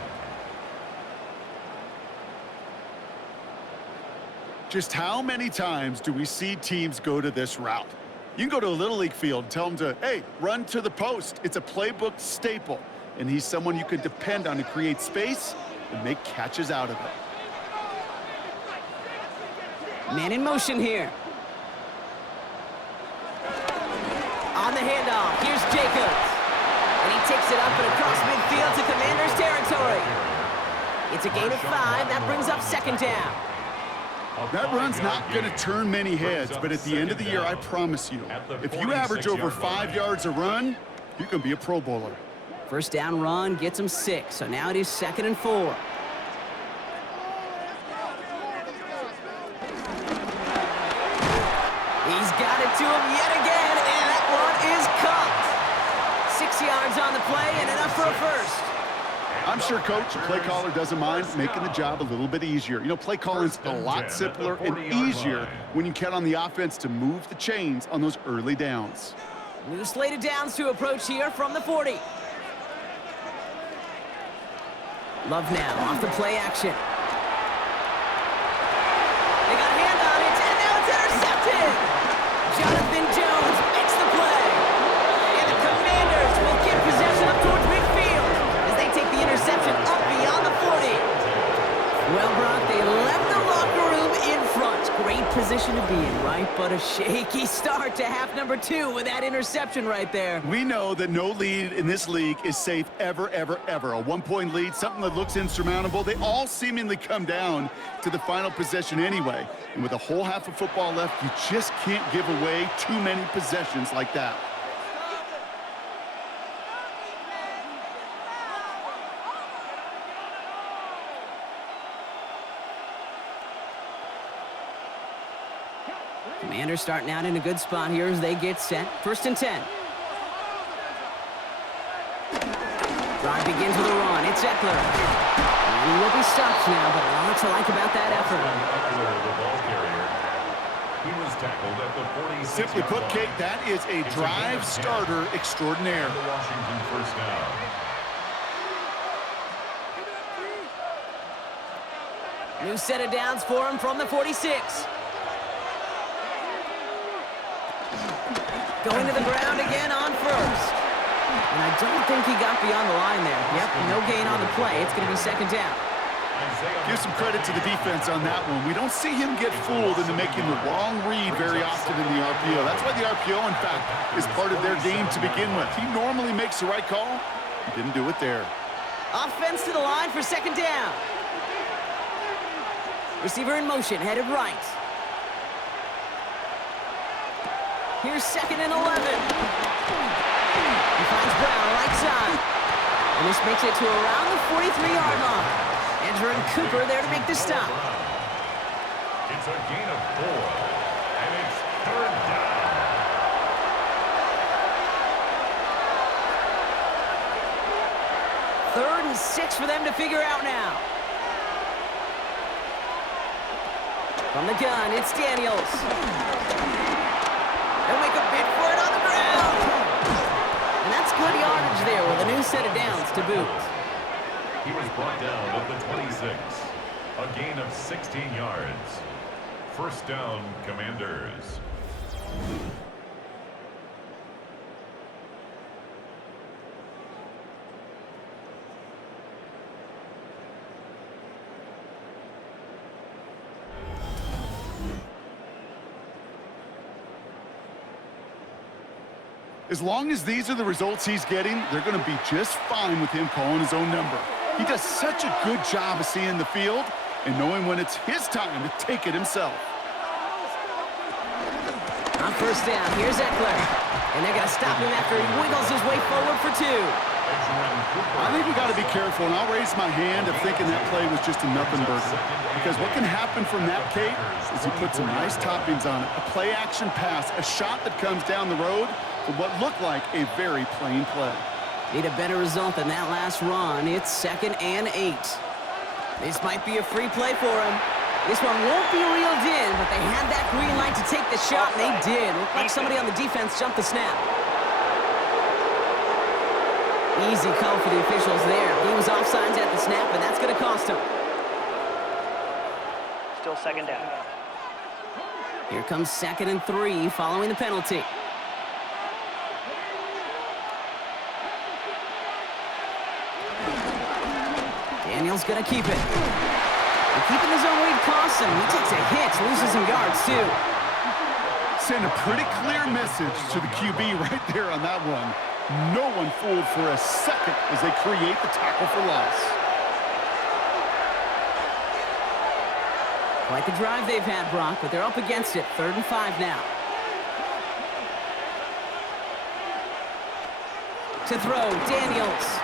Just how many times do we see teams go to this route? You can go to a Little League field and tell them to, hey, run to the post. It's a playbook staple, and he's someone you can depend on to create space and make catches out of it. Man in motion here. On the handoff, here's Jacobs. And he takes it up and across midfield to Commanders territory. It's a gain of 5. That brings up 2nd down. That run's not going to turn many heads, but at the end of the year, I promise you, if you average over 5 yards a run, you can be a Pro Bowler. 1st down run gets him 6, so now it is 2nd and 4. He's got it to him yet again, and that one is caught. 6 yards on the play and enough for a 1st. I'm sure, Coach, the play caller doesn't mind making the job a little bit easier. You know, play calling's a lot simpler and easier when you count on the offense to move the chains on those early downs. New slate of downs to approach here from the 40. Love now off the play action. They got a hand on it, and now it's intercepted. Jonathan Jones makes the play. And the Commanders will get possession up towards midfield as they take the interception up beyond the 40. Well, Brock, they left the locker room in front. Great position to be in, right? But a shaky start to half number 2 with that interception right there. We know that no lead in this league is safe ever, ever, ever. A 1-point lead, something that looks insurmountable. They all seemingly come down to the final possession anyway. And with a whole half of football left, you just can't give away too many possessions like that. Commanders starting out in a good spot here as they get set. 1st and 10. Drive begins with a run. It's Eckler. And he will be stopped now, but a lot to like about that effort. He was tackled at the 46. Simply put, Kate, that is a drive starter extraordinaire. The Washington 1st down. New set of downs for him from the 46. Going to the ground again on 1st. And I don't think he got beyond the line there. Yep, no gain on the play. It's going to be second down. Give some credit to the defense on that one. We don't see him get fooled into making the wrong read very often in the RPO. That's why the RPO, in fact, is part of their game to begin with. He normally makes the right call. He didn't do it there. Offense to the line for second down. Receiver in motion, headed right. Here's second and 11. He finds Brown right side. And this makes it to around the 43-yard line. Andrew and Cooper there to make the stop. It's a gain of 4, and it's third down. Third and 6 for them to figure out now. From the gun, it's Daniels. They'll make a bid for it on the ground. And that's good yardage there with a new set of downs to boot. He was brought down at the 26. A gain of 16 yards. First down, Commanders. As long as these are the results he's getting, they're going to be just fine with him calling his own number. He does such a good job of seeing the field and knowing when it's his time to take it himself. On first down, here's Eckler. And they're going to stop him after he wiggles his way forward for 2. I think we got to be careful, and I'll raise my hand of thinking that play was just a nothing burger. Because what can happen from that, Kate, is he puts some nice toppings on it. A play-action pass, a shot that comes down the road for what looked like a very plain play. Need a better result than that last run. It's second and 8. This might be a free play for him. This one won't be reeled in, but they had that green light to take the shot, and they did. Looked like somebody on the defense jumped the snap. Easy call for the officials there. He was offsides at the snap, and that's going to cost him. Still second down. Here comes second and 3 following the penalty. Daniels going to keep it. And keeping his own lead costs him. He takes a hit, loses some yards, too. Send a pretty clear message to the QB right there on that one. No one fooled for a second as they create the tackle for loss. Quite the drive they've had, Brock, but they're up against it. 3rd and 5 now. To throw, Daniels.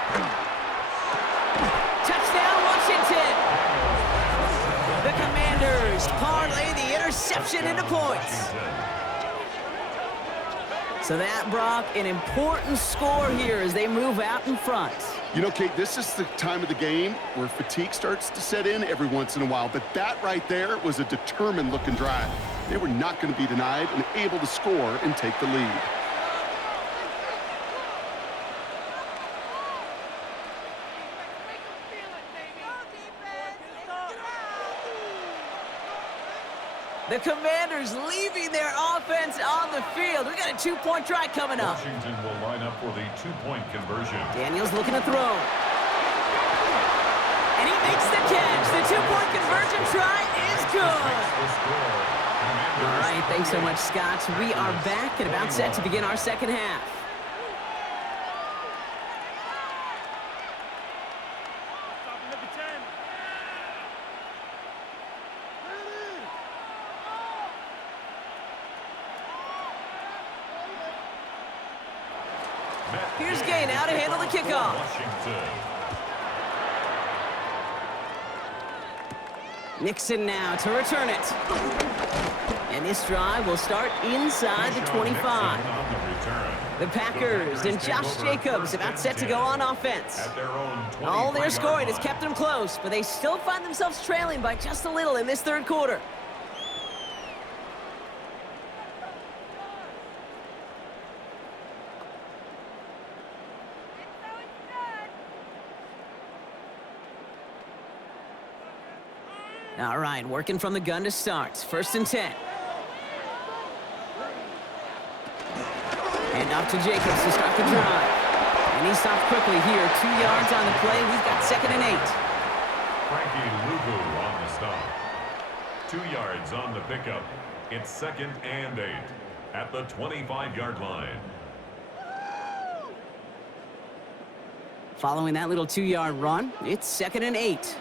Touchdown, Washington! The Commanders parlay the interception into points. So that, Brock, an important score here as they move out in front. You know, Kate, this is the time of the game where fatigue starts to set in every once in a while, but that right there was a determined-looking drive. They were not going to be denied and able to score and take the lead. The Commanders leaving their offense on the field. We got a 2-point try coming up. Washington will line up for the 2-point conversion. Daniels looking to throw. And he makes the catch. The 2-point conversion try is good. All right, thanks so much, Scott. We are back and about set to begin our second half. Here's Gay now to handle the kickoff. Nixon now to return it. And this drive will start inside the 25. The Packers and Josh Jacobs about set to go on offense. All their scoring has kept them close, but they still find themselves trailing by just a little in this third quarter. All right, working from the gun to start. 1st and 10. And up to Jacobs to start the drive. And he stopped quickly here. 2 yards on the play. We've got 2nd and 8. Frankie Luvu on the stop. 2 yards on the pickup. It's 2nd and 8 at the 25-yard line. Following that little 2-yard run, it's 2nd and 8.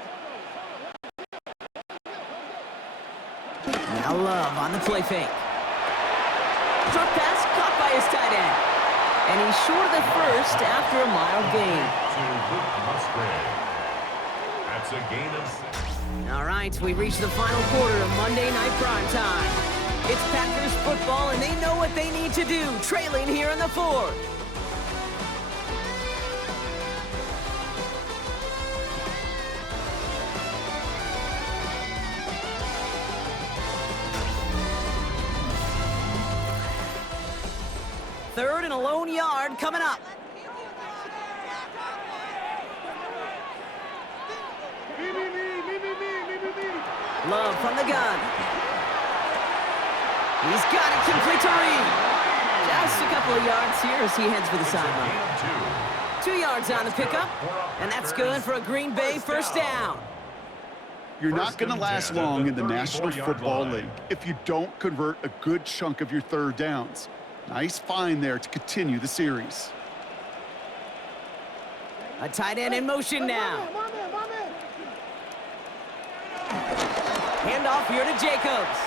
Now Love on the play fake. Short pass caught by his tight end. And he's short of the first after a mild gain. To Luke Musgrave. That's a gain of 6. All right, we've reached the final quarter of Monday Night Primetime. It's Packers football, and they know what they need to do, trailing here in the 4th. Third and a lone yard coming up. Love from the gun. He's got it complete to Reed. Just a couple of yards here as he heads for the sideline. 2 yards on the pickup, and that's good for a Green Bay first down. You're not going to last long in the National Football League if you don't convert a good chunk of your third downs. Nice find there to continue the series. A tight end in motion now. Handoff here to Jacobs.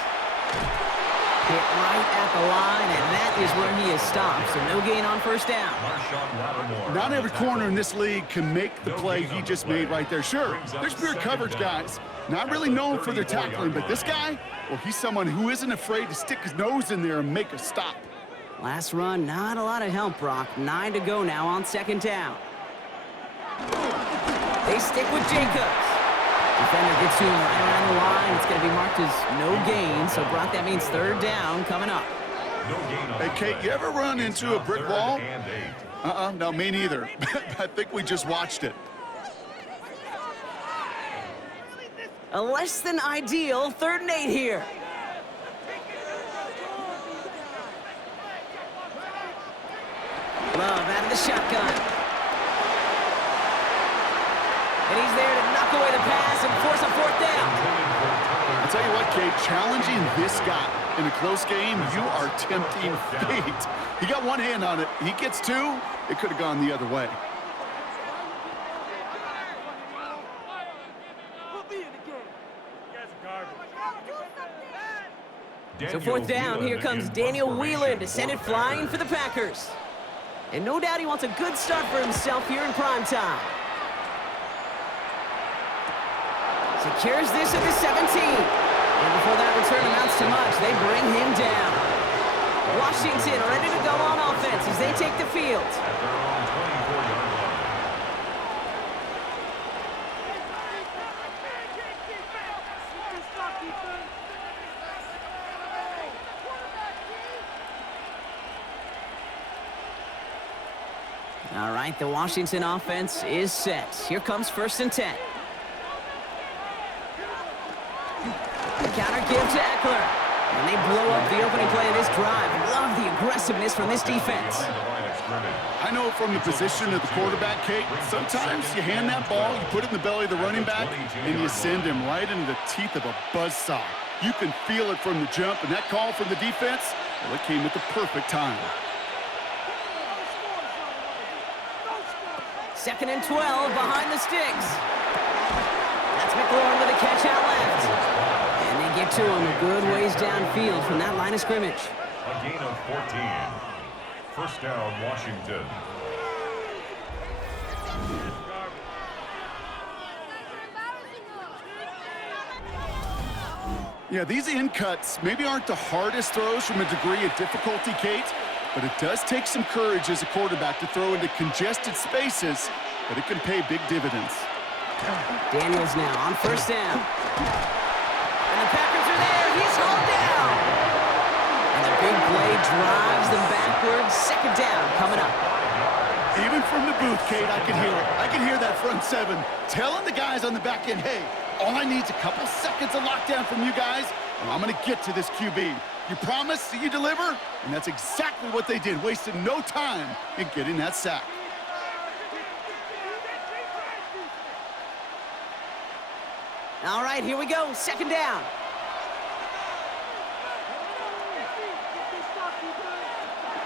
Hit right at the line, and that is where he is stopped. So no gain on first down. Not every corner in this league can make the play he just made right there. Sure, there's pure coverage guys. Not really known for their tackling, but this guy, well, he's someone who isn't afraid to stick his nose in there and make a stop. Last run, not a lot of help, Brock. 9 to go now on 2nd down. They stick with Jacobs. Defender gets to him right around the line. It's going to be marked as no gain. So, Brock, that means 3rd down coming up. Hey, Kate, you ever run into a brick wall? No, me neither. I think we just watched it. A less than ideal 3rd and 8 here. Love out of the shotgun. And he's there to knock away the pass and force a 4th down. I'll tell you what, Kate, challenging this guy in a close game, you are tempting fate. He got one hand on it. He gets 2. It could have gone the other way. So 4th down, here comes Daniel Whelan to send it flying for the Packers. And no doubt he wants a good start for himself here in primetime. Secures this at the 17. And before that return amounts to much, they bring him down. Washington ready to go on offense as they take the field. At their own 24-yard line. All right, the Washington offense is set. Here comes 1st and 10. Counter give to Eckler. And they blow up the opening play of this drive. Love the aggressiveness from this defense. I know from the position of the quarterback, Kate, sometimes you hand that ball, you put it in the belly of the running back, and you send him right into the teeth of a buzzsaw. You can feel it from the jump, and that call from the defense, well, it came at the perfect time. 2nd and 12 behind the Stix. That's McLaurin with a catch out left. And they get to him a good ways downfield from that line of scrimmage. A gain of 14. First down, Washington. Yeah, these in cuts maybe aren't the hardest throws from a degree of difficulty, Kate, but it does take some courage as a quarterback to throw into congested spaces, but it can pay big dividends. Daniels now on 1st down. And the Packers are there. He's hauled down. And the big play drives them backwards. 2nd down coming up. Even from the booth, Kate, I can hear it. I can hear that front 7 telling the guys on the back end, hey, all I need is a couple seconds of lockdown from you guys, and I'm going to get to this QB. You promise, you deliver, and that's exactly what they did, wasted no time in getting that sack. All right, here we go. Second down.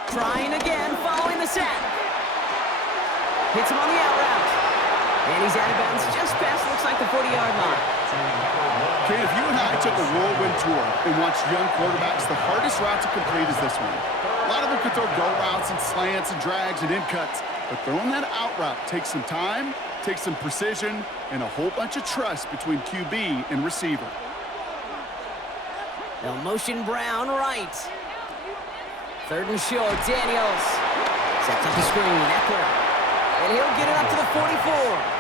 Trying again, following the sack. Hits him on the out route. And he's out of bounds just past, looks like the 40-yard line. Kate, if you and I took a whirlwind tour and watched young quarterbacks, the hardest route to complete is this one. A lot of them could throw go routes and slants and drags and in cuts, but throwing that out route takes some time, takes some precision, and a whole bunch of trust between QB and receiver. They'll motion Brown right. Third and short, Daniels. Sets up the screen, Eckler. And he'll get it up to the 44.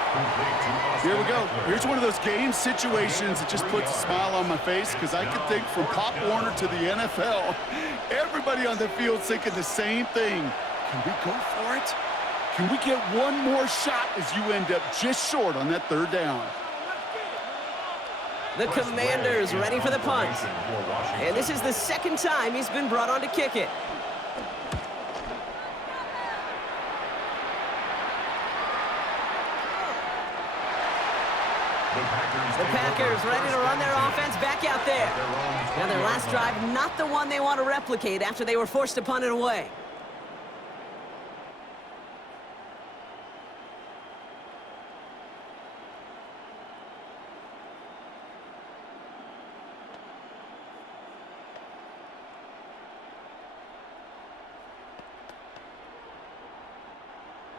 Here we go. Here's one of those game situations that just puts a smile on my face because I can think from Pop Warner to the NFL, everybody on the field's thinking the same thing. Can we go for it? Can we get one more shot as you end up just short on that third down? The Commanders ready for the punt. And this is the second time he's been brought on to kick it. The Packers ready to run their offense back out there. Now their last drive, not the one they want to replicate after they were forced to punt it away.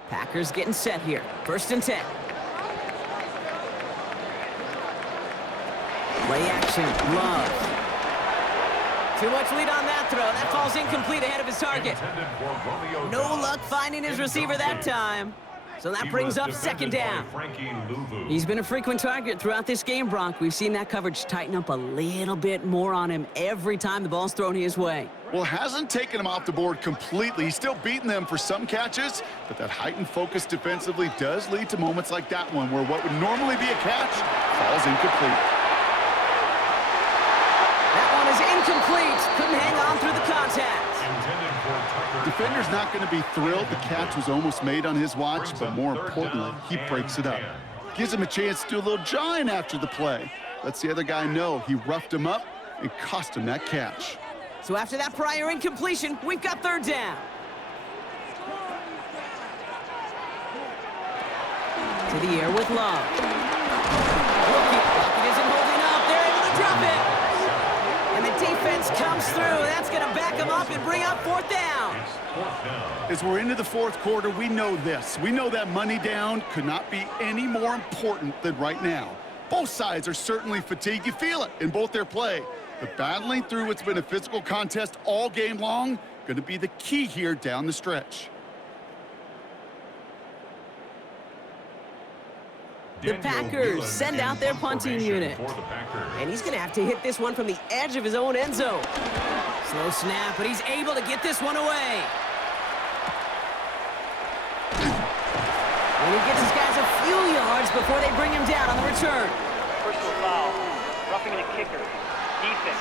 Packers getting set here. 1st and 10. Play action, Love. Too much lead on that throw. That falls incomplete ahead of his target. No luck finding his receiver that time. So that brings up 2nd down. He's been a frequent target throughout this game, Bronk. We've seen that coverage tighten up a little bit more on him every time the ball's thrown his way. Well, it hasn't taken him off the board completely. He's still beating them for some catches, but that heightened focus defensively does lead to moments like that one where what would normally be a catch falls incomplete. Incomplete. Couldn't hang on through the contact. Defender's not going to be thrilled the catch was almost made on his watch, but more importantly, he breaks it up. Gives him a chance to do a little jawing after the play. Lets the other guy know he roughed him up and cost him that catch. So after that prior incompletion, we've got 3rd down. To the air with Love. Lockett isn't holding up. They're able to drop it. And the defense comes through. That's going to back them up and bring up 4th down. As we're into the 4th quarter, we know this. We know that money down could not be any more important than right now. Both sides are certainly fatigued. You feel it in both their play. But battling through what's been a physical contest all game long, going to be the key here down the stretch. The Packers send out their punting unit. And he's going to have to hit this one from the edge of his own end zone. Slow snap, but he's able to get this one away. And he gets his guys a few yards before they bring him down on the return. Personal foul. Roughing the kicker. Defense.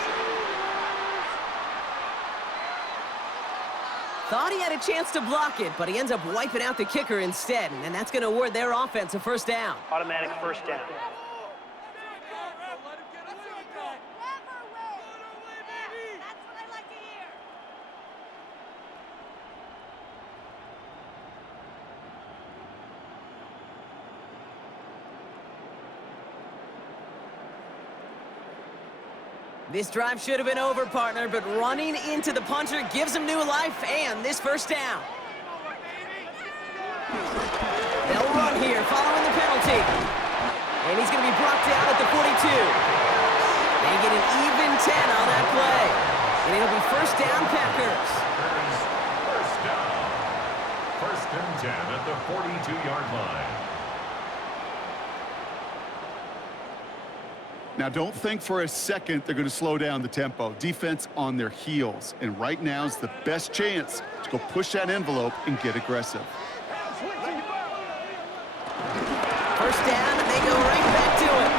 Thought he had a chance to block it, but he ends up wiping out the kicker instead, and that's going to award their offense a 1st down. Automatic 1st down. This drive should have been over, partner, but running into the punter gives him new life and this 1st down. They'll run here following the penalty. And he's going to be brought down at the 42. They get an even 10 on that play. And it'll be 1st down, Packers. 1st and 10 at the 42-yard line. Now, don't think for a second they're going to slow down the tempo. Defense on their heels. And right now is the best chance to go push that envelope and get aggressive. 1st down, and they go right back to it.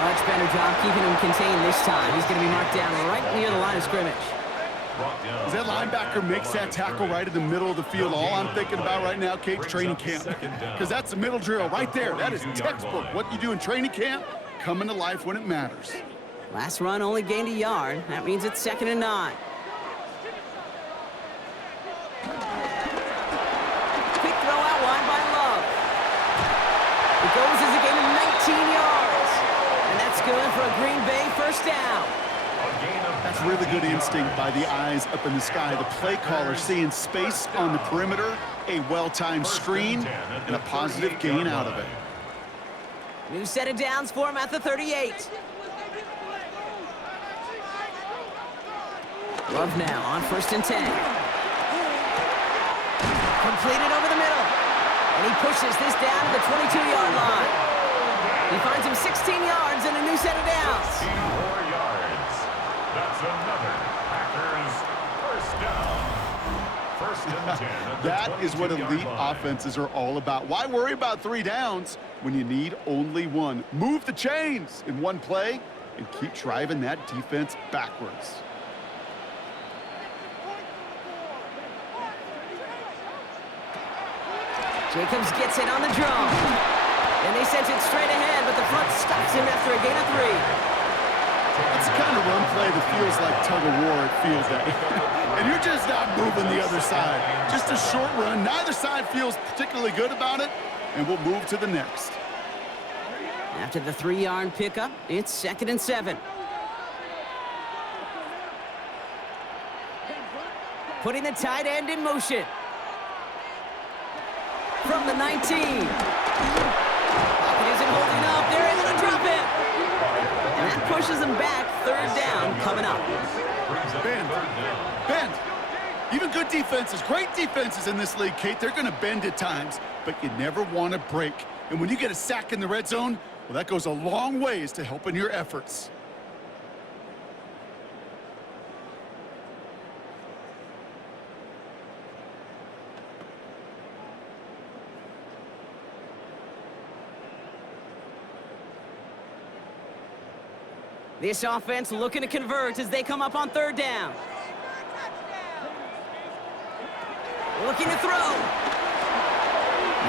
Much better job keeping him contained this time. He's going to be marked down right near the line of scrimmage. As that linebacker makes that tackle right in the middle of the field, all I'm thinking about right now, Kate, training camp. Because that's the middle drill right there. That is textbook. What you do in training camp coming to life when it matters. Last run only gained a yard. That means it's 2nd and 9. Quick throw out wide by Love. It goes as a gain of 19 yards. And that's good for a Green Bay first down. That's really good instinct by the eyes up in the sky. The play caller seeing space on the perimeter, a well-timed screen, and a positive gain out of it. New set of downs for him at the 38. Love now on 1st and 10. Completed over the middle. And he pushes this down to the 22-yard line. He finds him 16 yards and a new set of downs. 4 yards. That's another Packers first down. 1st and 10 at the That is what 22-yard elite line. offenses are all about. Why worry about 3 downs when you need only 1? Move the chains in one play and keep driving that defense backwards. Jacobs gets it on the draw. And they sent it straight ahead, but the front stops him after a gain of 3. That's the kind of run play that feels like tug-of-war at field day. And you're just not moving the other side. Just a short run. Neither side feels particularly good about it, and we'll move to the next. After the 3-yard pickup, it's 2nd and 7. Putting the tight end in motion. From the 19. Pocket isn't holding up. They're able to drop it. And that pushes them back. 3rd down coming up. Bend. Even good defenses, great defenses in this league, Kate, they're going to bend at times, but you never want to break. And when you get a sack in the red zone, well, that goes a long ways to helping your efforts. This offense looking to convert as they come up on 3rd down. Looking to throw.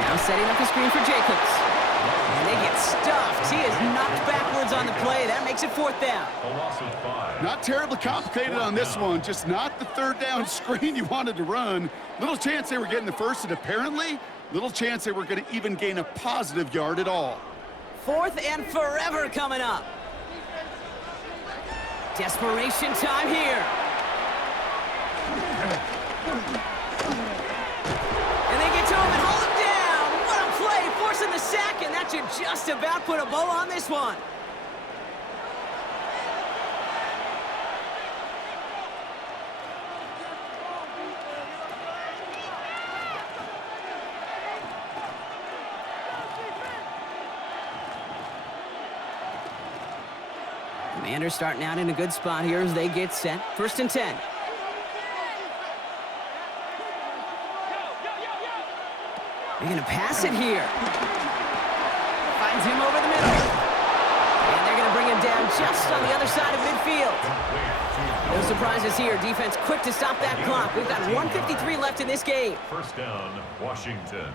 Now setting up the screen for Jacobs. And they get stuffed. He is knocked backwards on the play. That makes it 4th down. A loss of 5. Not terribly complicated on this one, just not the 3rd down screen you wanted to run. Little chance they were getting the first, and apparently, little chance they were going to even gain a positive yard at all. 4th and forever coming up. Desperation time here. And they get to him and hold him down. What a play, forcing the sack, and that should just about put a bow on this one. Commanders starting out in a good spot here as they get set. 1st and 10. They're going to pass it here. Finds him over the middle. And they're going to bring him down just on the other side of midfield. No surprises here. Defense quick to stop that clock. We've got 1:53 left in this game. 1st down, Washington.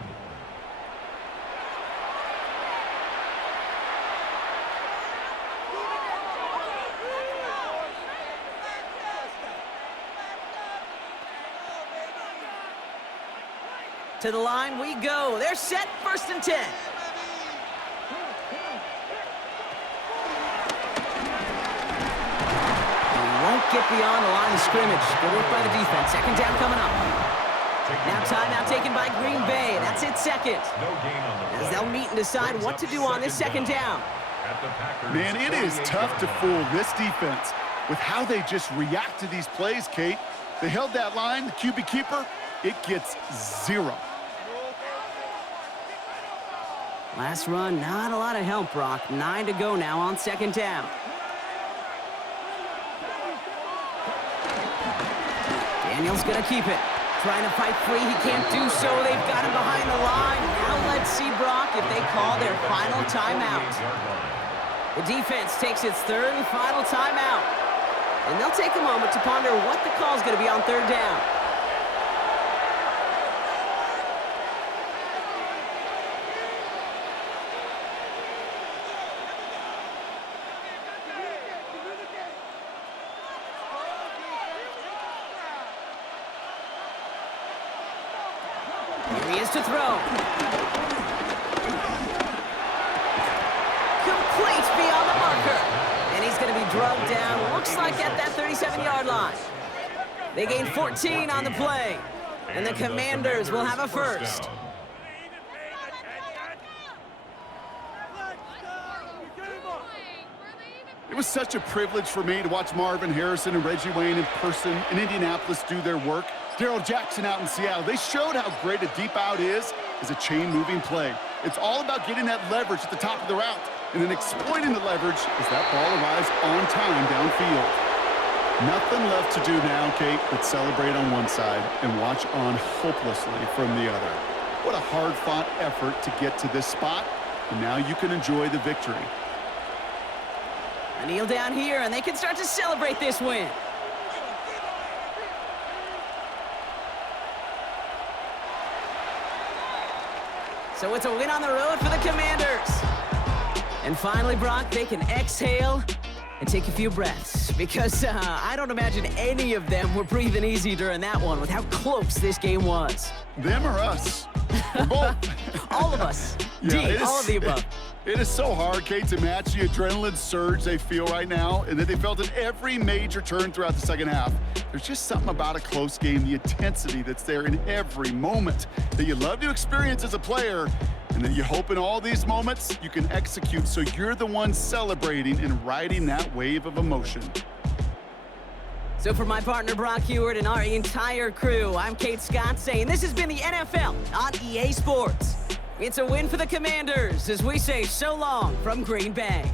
To the line we go. They're set. 1st and 10. And he won't get beyond the line of scrimmage. Good work by the defense. 2nd down coming up. Now timeout taken by Green Bay. That's it 2nd. No gain on the As play. they'll meet and decide what to do on this 2nd down. At the Packers' Man, it is tough to 28-yard fool line. this defense with how they just react to these plays, Kate. They held that line, the QB keeper, it gets 0. Last run, not a lot of help, Brock. 9 to go now on 2nd down. Daniel's gonna keep it. Trying to fight free, he can't do so. They've got him behind the line. Now let's see, Brock, if they call their final timeout. The defense takes its 3rd and final timeout. And they'll take a moment to ponder what the call's gonna be on 3rd down. to throw. Complete beyond the marker. And he's going to be drugged down, looks like at that 37-yard line. They gain 14 on the play. And the Commanders will have a first. down. It was such a privilege for me to watch Marvin Harrison and Reggie Wayne in person in Indianapolis do their work. Darrell Jackson out in Seattle. They showed how great a deep out is as a chain-moving play. It's all about getting that leverage at the top of the route and then exploiting the leverage as that ball arrives on time downfield. Nothing left to do now, Kate, but celebrate on one side and watch on hopelessly from the other. What a hard-fought effort to get to this spot, and now you can enjoy the victory. A kneel down here, and they can start to celebrate this win. So it's a win on the road for the Commanders. And finally, Brock, they can exhale and take a few breaths, because I don't imagine any of them were breathing easy during that one with how close this game was. Them or us? We're both. All of us. Yeah, All of the above. It is so hard, Kate, to match the adrenaline surge they feel right now and that they felt at every major turn throughout the second half. There's just something about a close game, the intensity that's there in every moment that you love to experience as a player, and that you hope in all these moments you can execute so you're the one celebrating and riding that wave of emotion. So for my partner Brock Hewitt and our entire crew, I'm Kate Scott saying this has been the NFL on EA Sports. It's a win for the Commanders as we say so long from Green Bay.